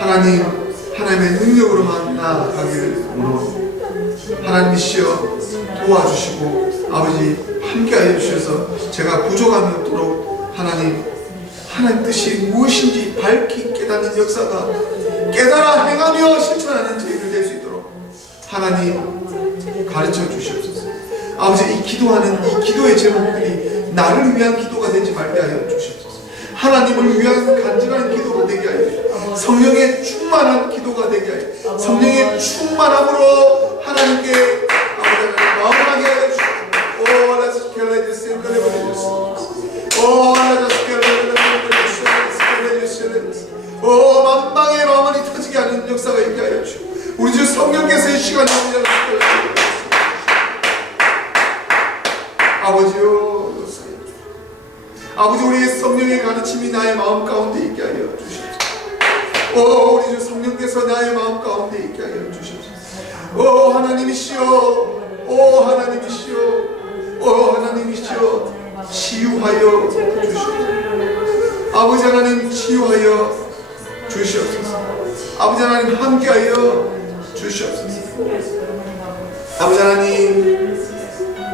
하나님의 능력으로만 나아가기를 원합니다. 하나님이시여 도와주시고 아버지 함께하여 주셔서 제가 부족함이 없도록 하나님 뜻이 무엇인지 밝히 깨닫는 역사가 깨달아 행하며 실천하는 저희들 될 수 있도록 하나님 가르쳐 주시옵소서. 아버지 이 기도하는 이 기도의 제목들이 나를 위한 기도가 되지 말게 하여 주시옵소서. 하나님을 위한 간절한 기도가 되게 하여 주시옵소서. 성령의 충만한 기도가 되게 하여 성령의 충만함으로 하나님께 아버지 마음하게 하여 주시옵소서. 오 let's kill it this in the name of Jesus. 오 let's kill it 오 만방의 마음이 터지게 하는 역사가 있게 하여 주시옵소서. 우리 주 성령께서의 시간을 아버지요 아버지 우리의 성령의 가르침이 나의 마음 가운데 있게 하여 주시옵소서. 오 우리 주 성령께서 나의 마음 가운데 있게 하여 주시옵소서. 오 하나님이시여 오 하나님이시여 오 하나님이시여 치유하여 주시옵소서. 아버지 하나님 치유하여 주시옵소서. 아버지 하나님 함께하여 주시옵소서. 아버지 하나님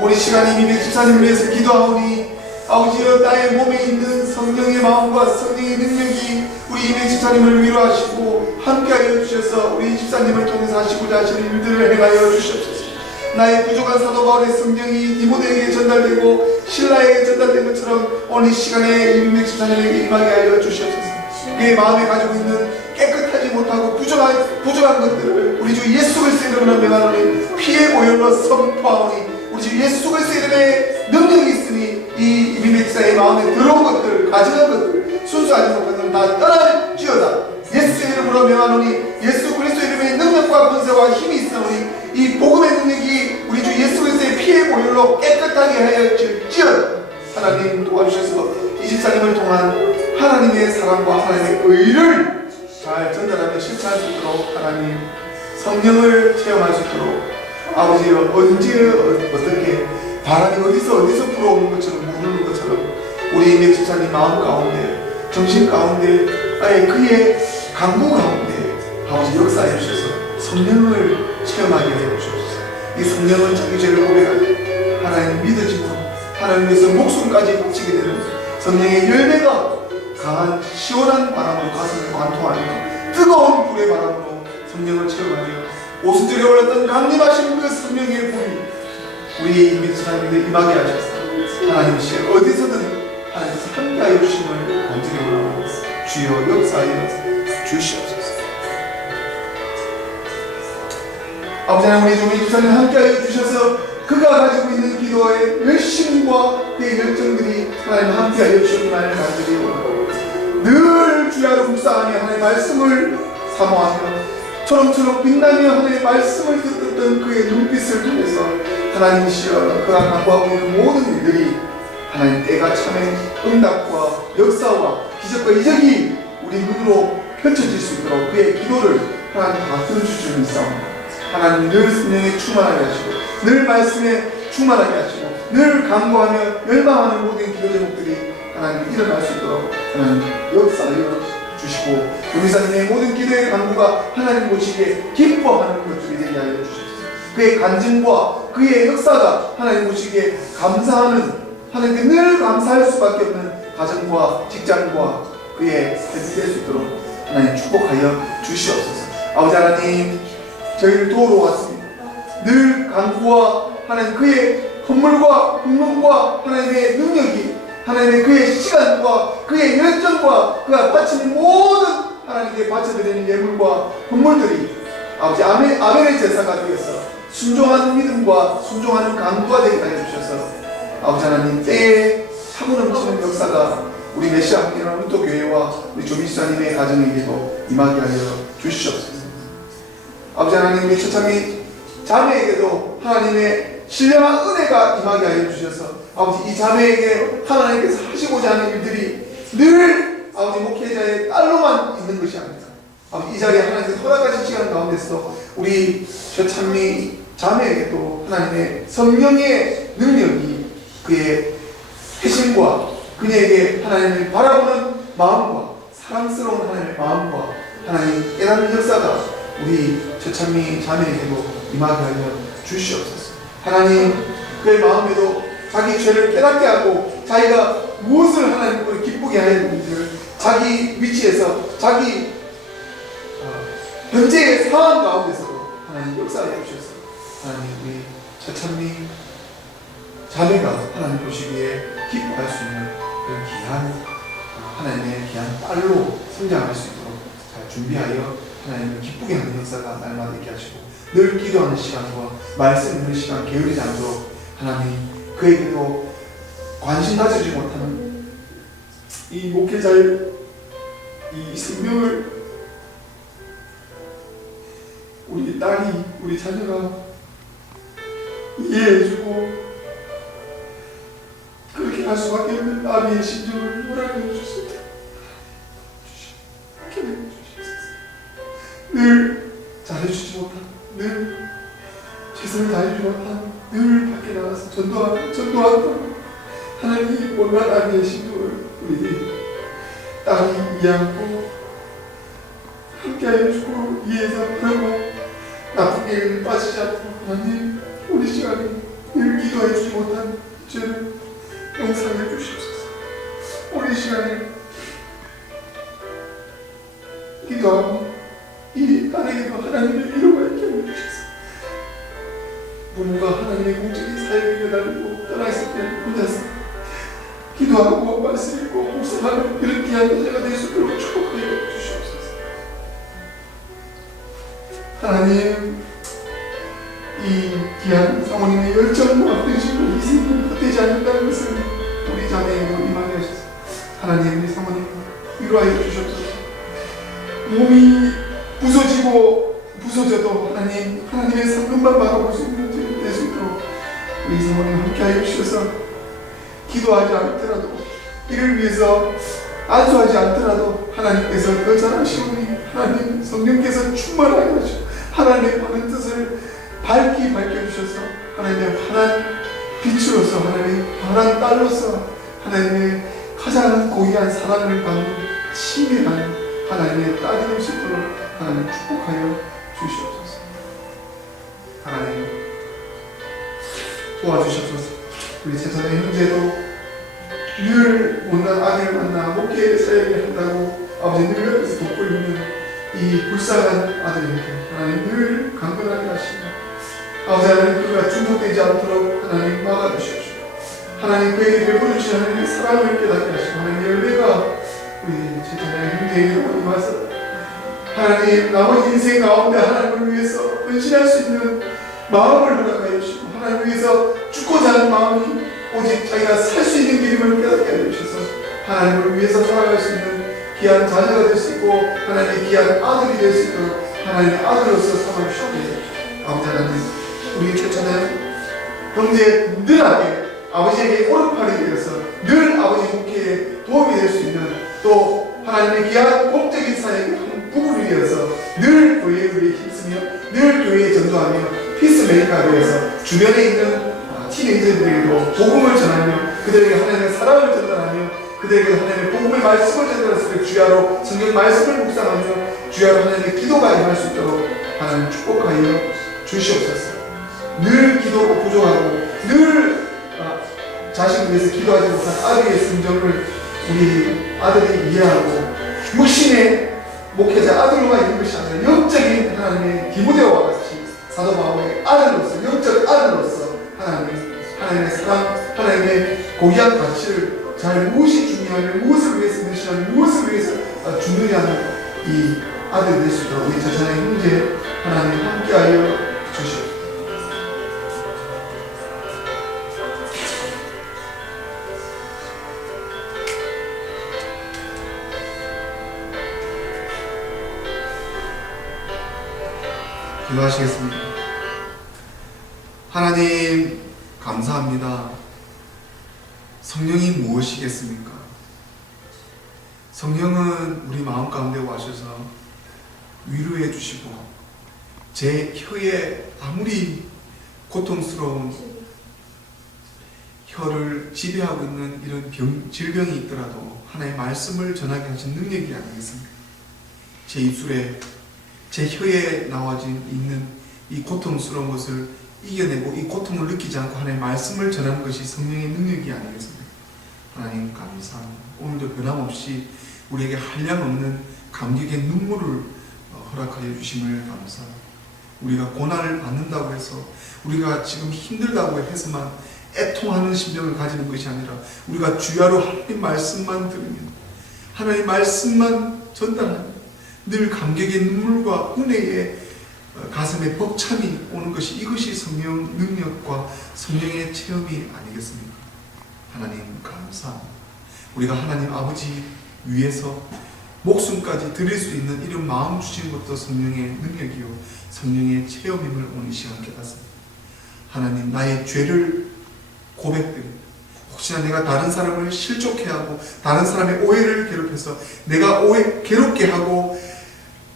오늘 시간에 214님 위해서 기도하오니 아버지여 나의 몸에 있는 성령의 마음과 성령의 능력이 우리 214님을 위로하시고 함께하여 주셔서 우리 24님을 통해서 하시고자 하시는 일들을 행하여 주시옵소서. 나의 부족한 사도 바울의 성령이 디모데에게 전달되고 신라에게 전달된 것처럼 오늘 이 시간에 214님에게 임하게 하여 주시옵소서. 그의 마음에 가지고 있는 깨끗하지 못하고 부족한 것들을 우리 주 예수 그리스도의 이름으로 명하노니 피의 보혈로 선포하오니 우리 주 예수 그리스도의 이름에 능력이 있으니 이 이비맥사의 마음에 들어온 것들 가져간 것들 순수하지 못한 것들 다 떠날지어다. 예수의 이름으로 명하노니 예수 그리스도의 이름에 능력과 권세와 힘이 있으니 이 복음의 능력이 우리 주 예수 그리스도의 피의 보혈로 깨끗하게 하여 질지어다. 하나님 도와주셔서 24님을 통한 하나님의 사랑과 하나님의 의를 잘 전달하며 실천할 수 있도록 하나님 성령을 체험할 수 있도록 아버지여 언제 어떻게 바람이 어디서 불어오는 것처럼 무르는 것처럼 우리 맥주사님 마음 가운데 정신 가운데 그의 강구 가운데 아버지 역사해 주셔서 성령을 체험하게 해 주옵소서. 이 성령을 자기 죄를 고백하고 하나님 믿어지고 하나님 위해서 목숨까지 바치게 되는 성령의 열매가 강한 시원한 바람으로 가슴을 관통하며 뜨거운 불의 바람으로 성령을 체험하며 오순절에 올랐던 강림하신 그 성령의 불이 우리의 임직사님들 임하게 하셔서 하나님이시여 어디서든 하나님께서 함께하여 주심을 간절히 원하옵니다. 주여 역사하여 주시옵소서. 아버지 하나님 우리 주 임직사님 함께하여 주셔서 그가 가지고 있는 기도의 열심과 그의 열정들이 하나님 함께하여 주시기를 간절히 원하옵니다. 늘 주야로 묵상하며 하나님의 말씀을 사모하며 초롱초롱 빛나며 하나님의 말씀을 듣던 그의 눈빛을 통해서 하나님이시여 그가 강구하고 있는 모든 일들이 하나님 때가 참에 응답과 역사와 기적과 이적이 우리 눈으로 펼쳐질 수 있도록 그의 기도를 하나님 박수를 주시는 믿사옵니다. 하나님 늘 성령에 충만하게 하시고 늘 말씀에 충만하게 하시고 늘 간구하며 열망하는 모든 기도 제목들이 하나님 일어날 수 있도록 하나님 역사하여 주시고 용의사님의 모든 기도의 간구가 하나님 보시기에 기뻐하는 것들이 되게 하여 주시옵소서. 그의 간증과 그의 역사가 하나님 보시기에 감사하는 하나님께 늘 감사할 수밖에 없는 가정과 직장과 그의 삶이 될 수 있도록 하나님 축복하여 주시옵소서. 아버지 하나님, 저희를 도우러 왔습니다. 늘 간구와 하나님 그의 헌물과 hun문과 하나님의 능력이 하나님의 그의 시간과 그의 열정과 그가 바치는 모든 하나님께 바쳐드리는 예물과 헌물들이 아버지 아벨의 제사가 되어서 순종하는 믿음과 순종하는 간구가 되게 하여 주셔서 아버지 하나님 때에 차고 넘치는 역사가 우리 메시아 함께하는 운토교회와 우리 조민수사님의 가정에게도 임하게 하여 주시옵소서. 아버지 하나님, 우리 처참히 자매에게도 하나님의 신령한 은혜가 임하게 하여 주셔서 아버지 이 자매에게 하나님께서 하시고자 하는 일들이 늘 아버지 목회자의 딸로만 있는 것이 아닙니다. 아버지 이 자리에 하나님께서 허락하신 시간 가운데서 우리 처참히 자매에게도 하나님의 성령의 능력이 그의 회심과 그녀에게 하나님을 바라보는 마음과 사랑스러운 하나님의 마음과 하나님 깨닫는 역사가 우리 처참히 자매에게도 임하게 하여 주시옵소서. 하나님 그의 마음에도 자기 죄를 깨닫게 하고 자기가 무엇을 하나님을 기쁘게 하야 되는지를 자기 위치에서 자기 현재의 상황 가운데서도 하나님 역사하여 주셔서 하나님 우리 처참히 자매가 하나님 보시기에 기뻐할 수 있는 그런 귀한 하나님의 귀한 딸로 성장할 수 있도록 잘 준비하여 하나님을 기쁘게 하는 역사가 날마다 있게 하시고 늘 기도하는 시간과 말씀 읽는 시간 게으르지 않도록 하나님 그에게도 관심 가지지 못하는 이 목회자의 이 생명을 우리 딸이 우리 자녀가 이해해주고 그렇게 할 수밖에 없는 아비의 심정을 허락해 주시옵소서. 늘 잘해주지 못한, 늘 최선을 다해주지 못한, 늘 밖에 나가서 전도하던 하나님 못난 아비의 심정을 우리 딸이 이해하고 함께하여 주고 이해해서 하고 나쁜 길을 빠지지 않고 하나님 우리 시간에 늘 기도해 주지 못한 죄를 용서해 주시옵소서. 우리 시간에 기도하고 이 딸에게도 하나님의 위로가 있게 해주셔서 부모가 하나님의 공적인 사역에 매달리고 떠나 있을 때 혼자서 기도하고 말씀 읽고 묵상하는 그런 귀한 자가 될 수 있도록 축복하여 주시옵소서. 하나님 이 귀한 사모님의 열정과 뜻이고 희생이 헛되지 않는다는 것을 우리 자매에게도 임하게 하셔서 하나님 우리 사모님 위로하여 주시옵소서. 몸이 부서지고 부서져도 하나님의 상급만 바라볼 수 있는 죄가 될 수 있도록 우리 사모님 함께하여 주셔서 기도하지 않더라도 이를 위해서 안수하지 않더라도 하나님께서 더 잘하시오니 하나님 성령께서 충만하게 하시고 하나님의 많은 뜻을 밝히 밝혀주셔서 하나님의 환한 빛으로서 하나님의 환한 딸로서 하나님의 가장 고귀한 사랑을 받는 치밀한 하나님의 딸이 될 수 있도록 하나님 축복하여 주시옵소서. 하나님 도와주시옵소서. 우리 세상의 형제도 늘 못난 아기를 만나 목회 사역을 한다고 아버지 늘 옆에서 돕고 있는 이 불쌍한 아들에게 하나님 늘 강건하게 하시고 아버지 하나님 그가 중독되지 않도록 하나님 막아주시옵시고 하나님 그에게 베풀어 주신 하나님의 사랑을 깨닫게 하시고 하나님 열매가 우리 제자의 형제에게 임하서 하나님 남은 인생 가운데 하나님을 위해서 헌신할 수 있는 마음을 허락하여 주시고 하나님을 위해서 죽고자 하는 마음이 오직 자기가 살 수 있는 길임을 깨닫게 하여 주셔서 하나님을 위해서 살아갈 수 있는 귀한 자녀가 될 수 있고 하나님의 귀한 아들이 될 수 있도록 하나님의 아들로서 삼아주시옵소서. 아버지 하나님 우리 최천은 형제의 든든하게 아버지에게 오른팔이 되어서 늘 아버지 목회에 도움이 될 수 있는 또 하나님의 귀한 공적인 사역에 부부를 위해서 늘 교회를 위해 힘쓰며 늘 교회에 전도하며 피스메이커가 되어서 주변에 있는 티네이저들에게도 복음을 전하며 그들에게 하나님의 사랑을 전달하며 그들에게 하나님의 복음의 말씀을 전달했을 때 주야로 성경 말씀을 묵상하며 주야로 하나님의 기도가 임할 수 있도록 하나님 축복하여 주시옵소서. 늘 기도가 부족하고 늘 자식을 위해서 기도하지 못한 아들의 심정을 우리 아들이 이해하고 육신의 목회자 아들로만 있는 것이 아니라 영적인 하나님의 디모데와 같이 사도 바울의 아들로서 영적 아들로서 하나님의 사랑, 하나님의 고귀한 가치를 잘 무엇이 중요하며 무엇을 위해서 내시하며 무엇을 위해서 죽느냐는 이 아들이 될 수 있도록 우리 자신의 형제 하나님 함께하여 주시옵소서. 기도하시겠습니다. 하나님 감사합니다. 성령이 무엇이겠습니까? 성령은 우리 마음 가운데 와셔서 위로해 주시고 제 혀에 아무리 고통스러운 혀를 지배하고 있는 이런 질병이 있더라도 하나님의 말씀을 전하게 하신 능력이 아니겠습니까? 제 입술에 제 혀에 나와진 있는 이 고통스러운 것을 이겨내고 이 고통을 느끼지 않고 하나님의 말씀을 전하는 것이 성령의 능력이 아니겠습니까? 하나님 감사합니다. 오늘도 변함없이 우리에게 한량없는 감격의 눈물을 허락하여 주심을 감사합니다. 우리가 고난을 받는다고 해서 우리가 지금 힘들다고 해서만 애통하는 심정을 가지는 것이 아니라 우리가 주야로 하나님 말씀만 들으면 하나님 말씀만 전달하면 늘 감격의 눈물과 은혜의 가슴에 벅참이 오는 것이 이것이 성령 능력과 성령의 체험이 아니겠습니까? 하나님 감사합니다. 우리가 하나님 아버지 위에서 목숨까지 드릴 수 있는 이런 마음 주신 것도 성령의 능력이요 성령의 체험임을 오늘 시간 깨닫습니다. 하나님 나의 죄를 고백드립니다. 혹시나 내가 다른 사람을 실족해 하고 다른 사람의 오해를 괴롭혀서 내가 괴롭게 하고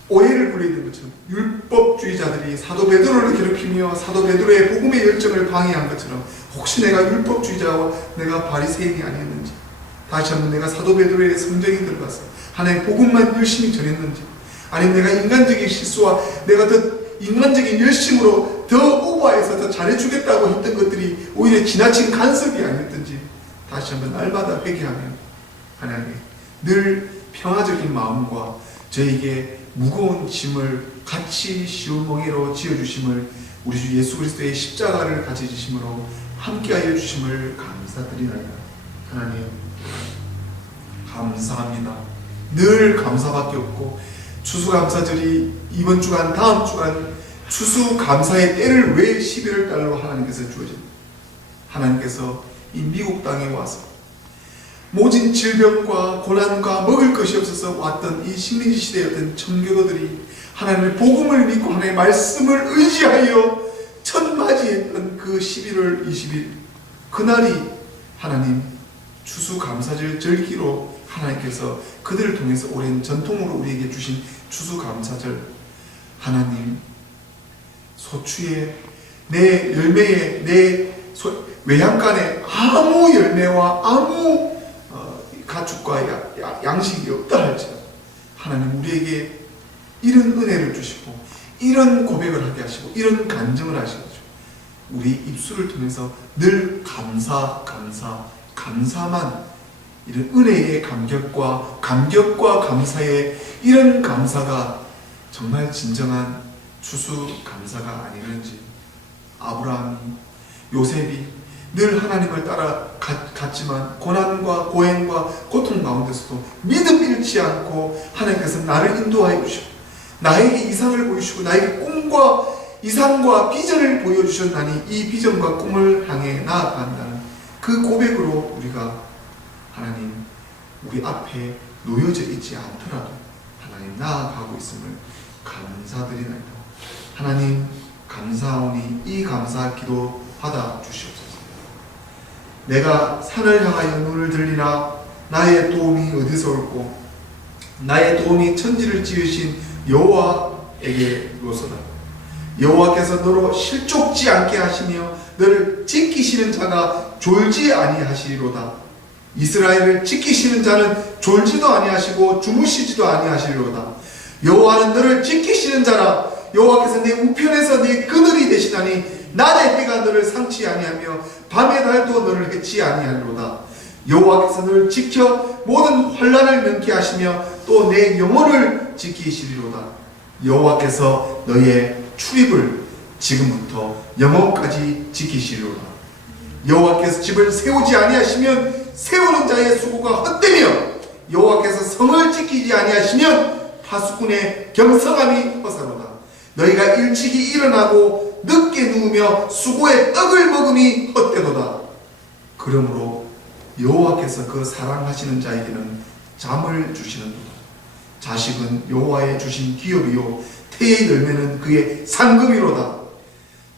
오해를 부리는 것처럼 율법주의자들이 사도 베드로를 괴롭히며 사도 베드로의 복음의 열정을 방해한 것처럼 혹시 내가 율법주의자와 내가 바리새인이 아니었는지 다시 한번 내가 사도 베드로의 성정에 들어가서 하나님의 복음만 열심히 전했는지 아니면 내가 인간적인 실수와 내가 더 인간적인 열심으로 더 오버해서 더 잘해주겠다고 했던 것들이 오히려 지나친 간섭이 아니었던지 다시 한번 날마다 회개하며 하나님 늘 평화적인 마음과 저에게 무거운 짐을 같이 쉬운 멍에로 지어주심을 우리 주 예수 그리스도의 십자가를 같이 주심으로 함께하여 주심을 감사드리나이다. 하나님 감사합니다. 늘 감사밖에 없고 추수감사절이 이번 주간 다음 주간 추수감사의 때를 왜 11월 달로 하나님께서 주어집니다. 하나님께서 이 미국 땅에 와서 모진 질병과 고난과 먹을 것이 없어서 왔던 이 식민지 시대였던 청교도들이 하나님의 복음을 믿고 하나님의 말씀을 의지하여 첫 맞이했던 그 11월 20일 그날이 하나님 추수감사절 절기로 하나님께서 그들을 통해서 오랜 전통으로 우리에게 주신 추수감사절 하나님 소추에 내 열매에 내 외양간에 아무 열매와 아무 가축과 양식이 없다 할지라도 하나님 우리에게 이런 은혜를 주시고 이런 고백을 하게 하시고 이런 간증을 하시고 우리 입술을 통해서 늘 감사만 이런 은혜의 감격과 감사의 이런 감사가 정말 진정한 추수감사가 아니는지 아브라함이 요셉이 늘 하나님을 따라 갔지만 고난과 고행과 고통 가운데서도 믿음 잃지 않고 하나님께서 나를 인도하여 주시고 나에게 이상을 보이시고 나에게 꿈과 이상과 비전을 보여주셨다니 이 비전과 꿈을 향해 나아간다는 그 고백으로 우리가 하나님 우리 앞에 놓여져 있지 않더라도 하나님 나아가고 있음을 감사드리나이다. 하나님 감사하오니 이 감사 기도 받아 주시옵소서. 내가 산을 향하여 눈을 들리나 나의 도움이 어디서 올꼬 나의 도움이 천지를 지으신 여호와에게로서다. 여호와께서 너로 실족지 않게 하시며 너를 지키시는 자가 졸지 아니하시리로다. 이스라엘을 지키시는 자는 졸지도 아니하시고 주무시지도 아니하시리로다. 여호와는 너를 지키시는 자라. 여호와께서 내 우편에서 네 그늘이 되시나니 낮의 해가 너를 상치 아니하며 밤의 달도 너를 해치 아니하리로다. 여호와께서 너를 지켜 모든 환난을 면케 하시며 또 내 영혼을 지키시리로다. 여호와께서 너의 출입을 지금부터 영원까지 지키시리로다. 여호와께서 집을 세우지 아니하시면 세우는 자의 수고가 헛되며 여호와께서 성을 지키지 아니하시면 파수꾼의 겸성함이 허사로다. 너희가 일찍이 일어나고 늦게 누우며 수고의 떡을 먹음이 헛되도다. 그러므로 여호와께서 그 사랑하시는 자에게는 잠을 주시는도다. 자식은 여호와의 주신 기업이요 태의 열매는 그의 상금이로다.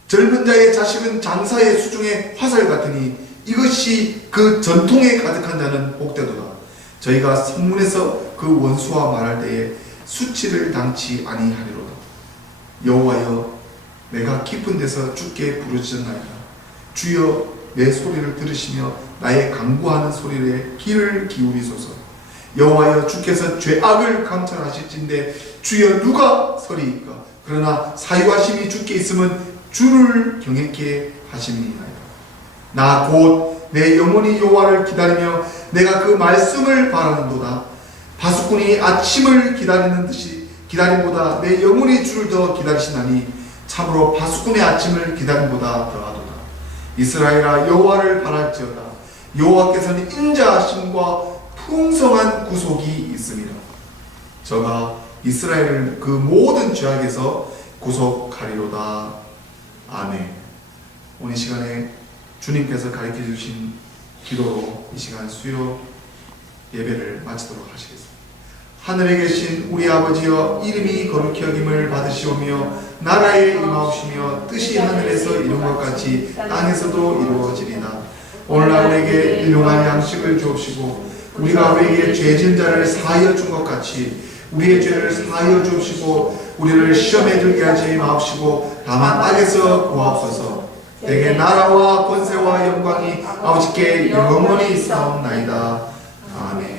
젊은 자의 자식은 장사의 수중의 화살 같으니 이것이 그 전통에 가득한 자는 복되도다. 저희가 성문에서 그 원수와 말할 때에 수치를 당치 아니하리로다. 여호와여, 내가 깊은 데서 주께 부르짖었나이다. 주여, 내 소리를 들으시며 나의 간구하는 소리에 귀를 기울이소서. 여호와여, 주께서 죄악을 감찰하실진데 주여 누가 서리이까? 그러나 사유하심이 주께 있으면 주를 경외케 하심이니이다. 나 곧 내 영혼이 여호와를 기다리며 내가 그 말씀을 바라는도다. 파수꾼이 아침을 기다리는 듯이 기다림보다 내 영혼이 주를 더 기다리시나니 참으로 파수꾼의 아침을 기다림보다 더하도다. 이스라엘아, 여호와를 바랄지어다. 여호와께서는 인자하심과 풍성한 구속이 있습니다. 저가 이스라엘을 그 모든 죄악에서 구속하리로다. 아멘. 오늘 시간에 주님께서 가르쳐 주신 기도로 이 시간 수요 예배를 마치도록 하시겠습니다. 하늘에 계신 우리 아버지여, 이름이 거룩히 여김을 받으시오며 나라에 임하옵시며 뜻이 하늘에서 이룬 것 같이 땅에서도 이루어지리다. 오늘날 우리에게 일용할 양식을 주옵시고 우리가 우리에게 죄진 자를 사하여 준 것 같이 우리의 죄를 사하여 주옵시고 우리를 시험에 들게 하지 마옵시고 다만 악에서 구하옵소서. 내게 나라와 권세와 영광이 아버지께 영원히 있사옵나이다. 아멘.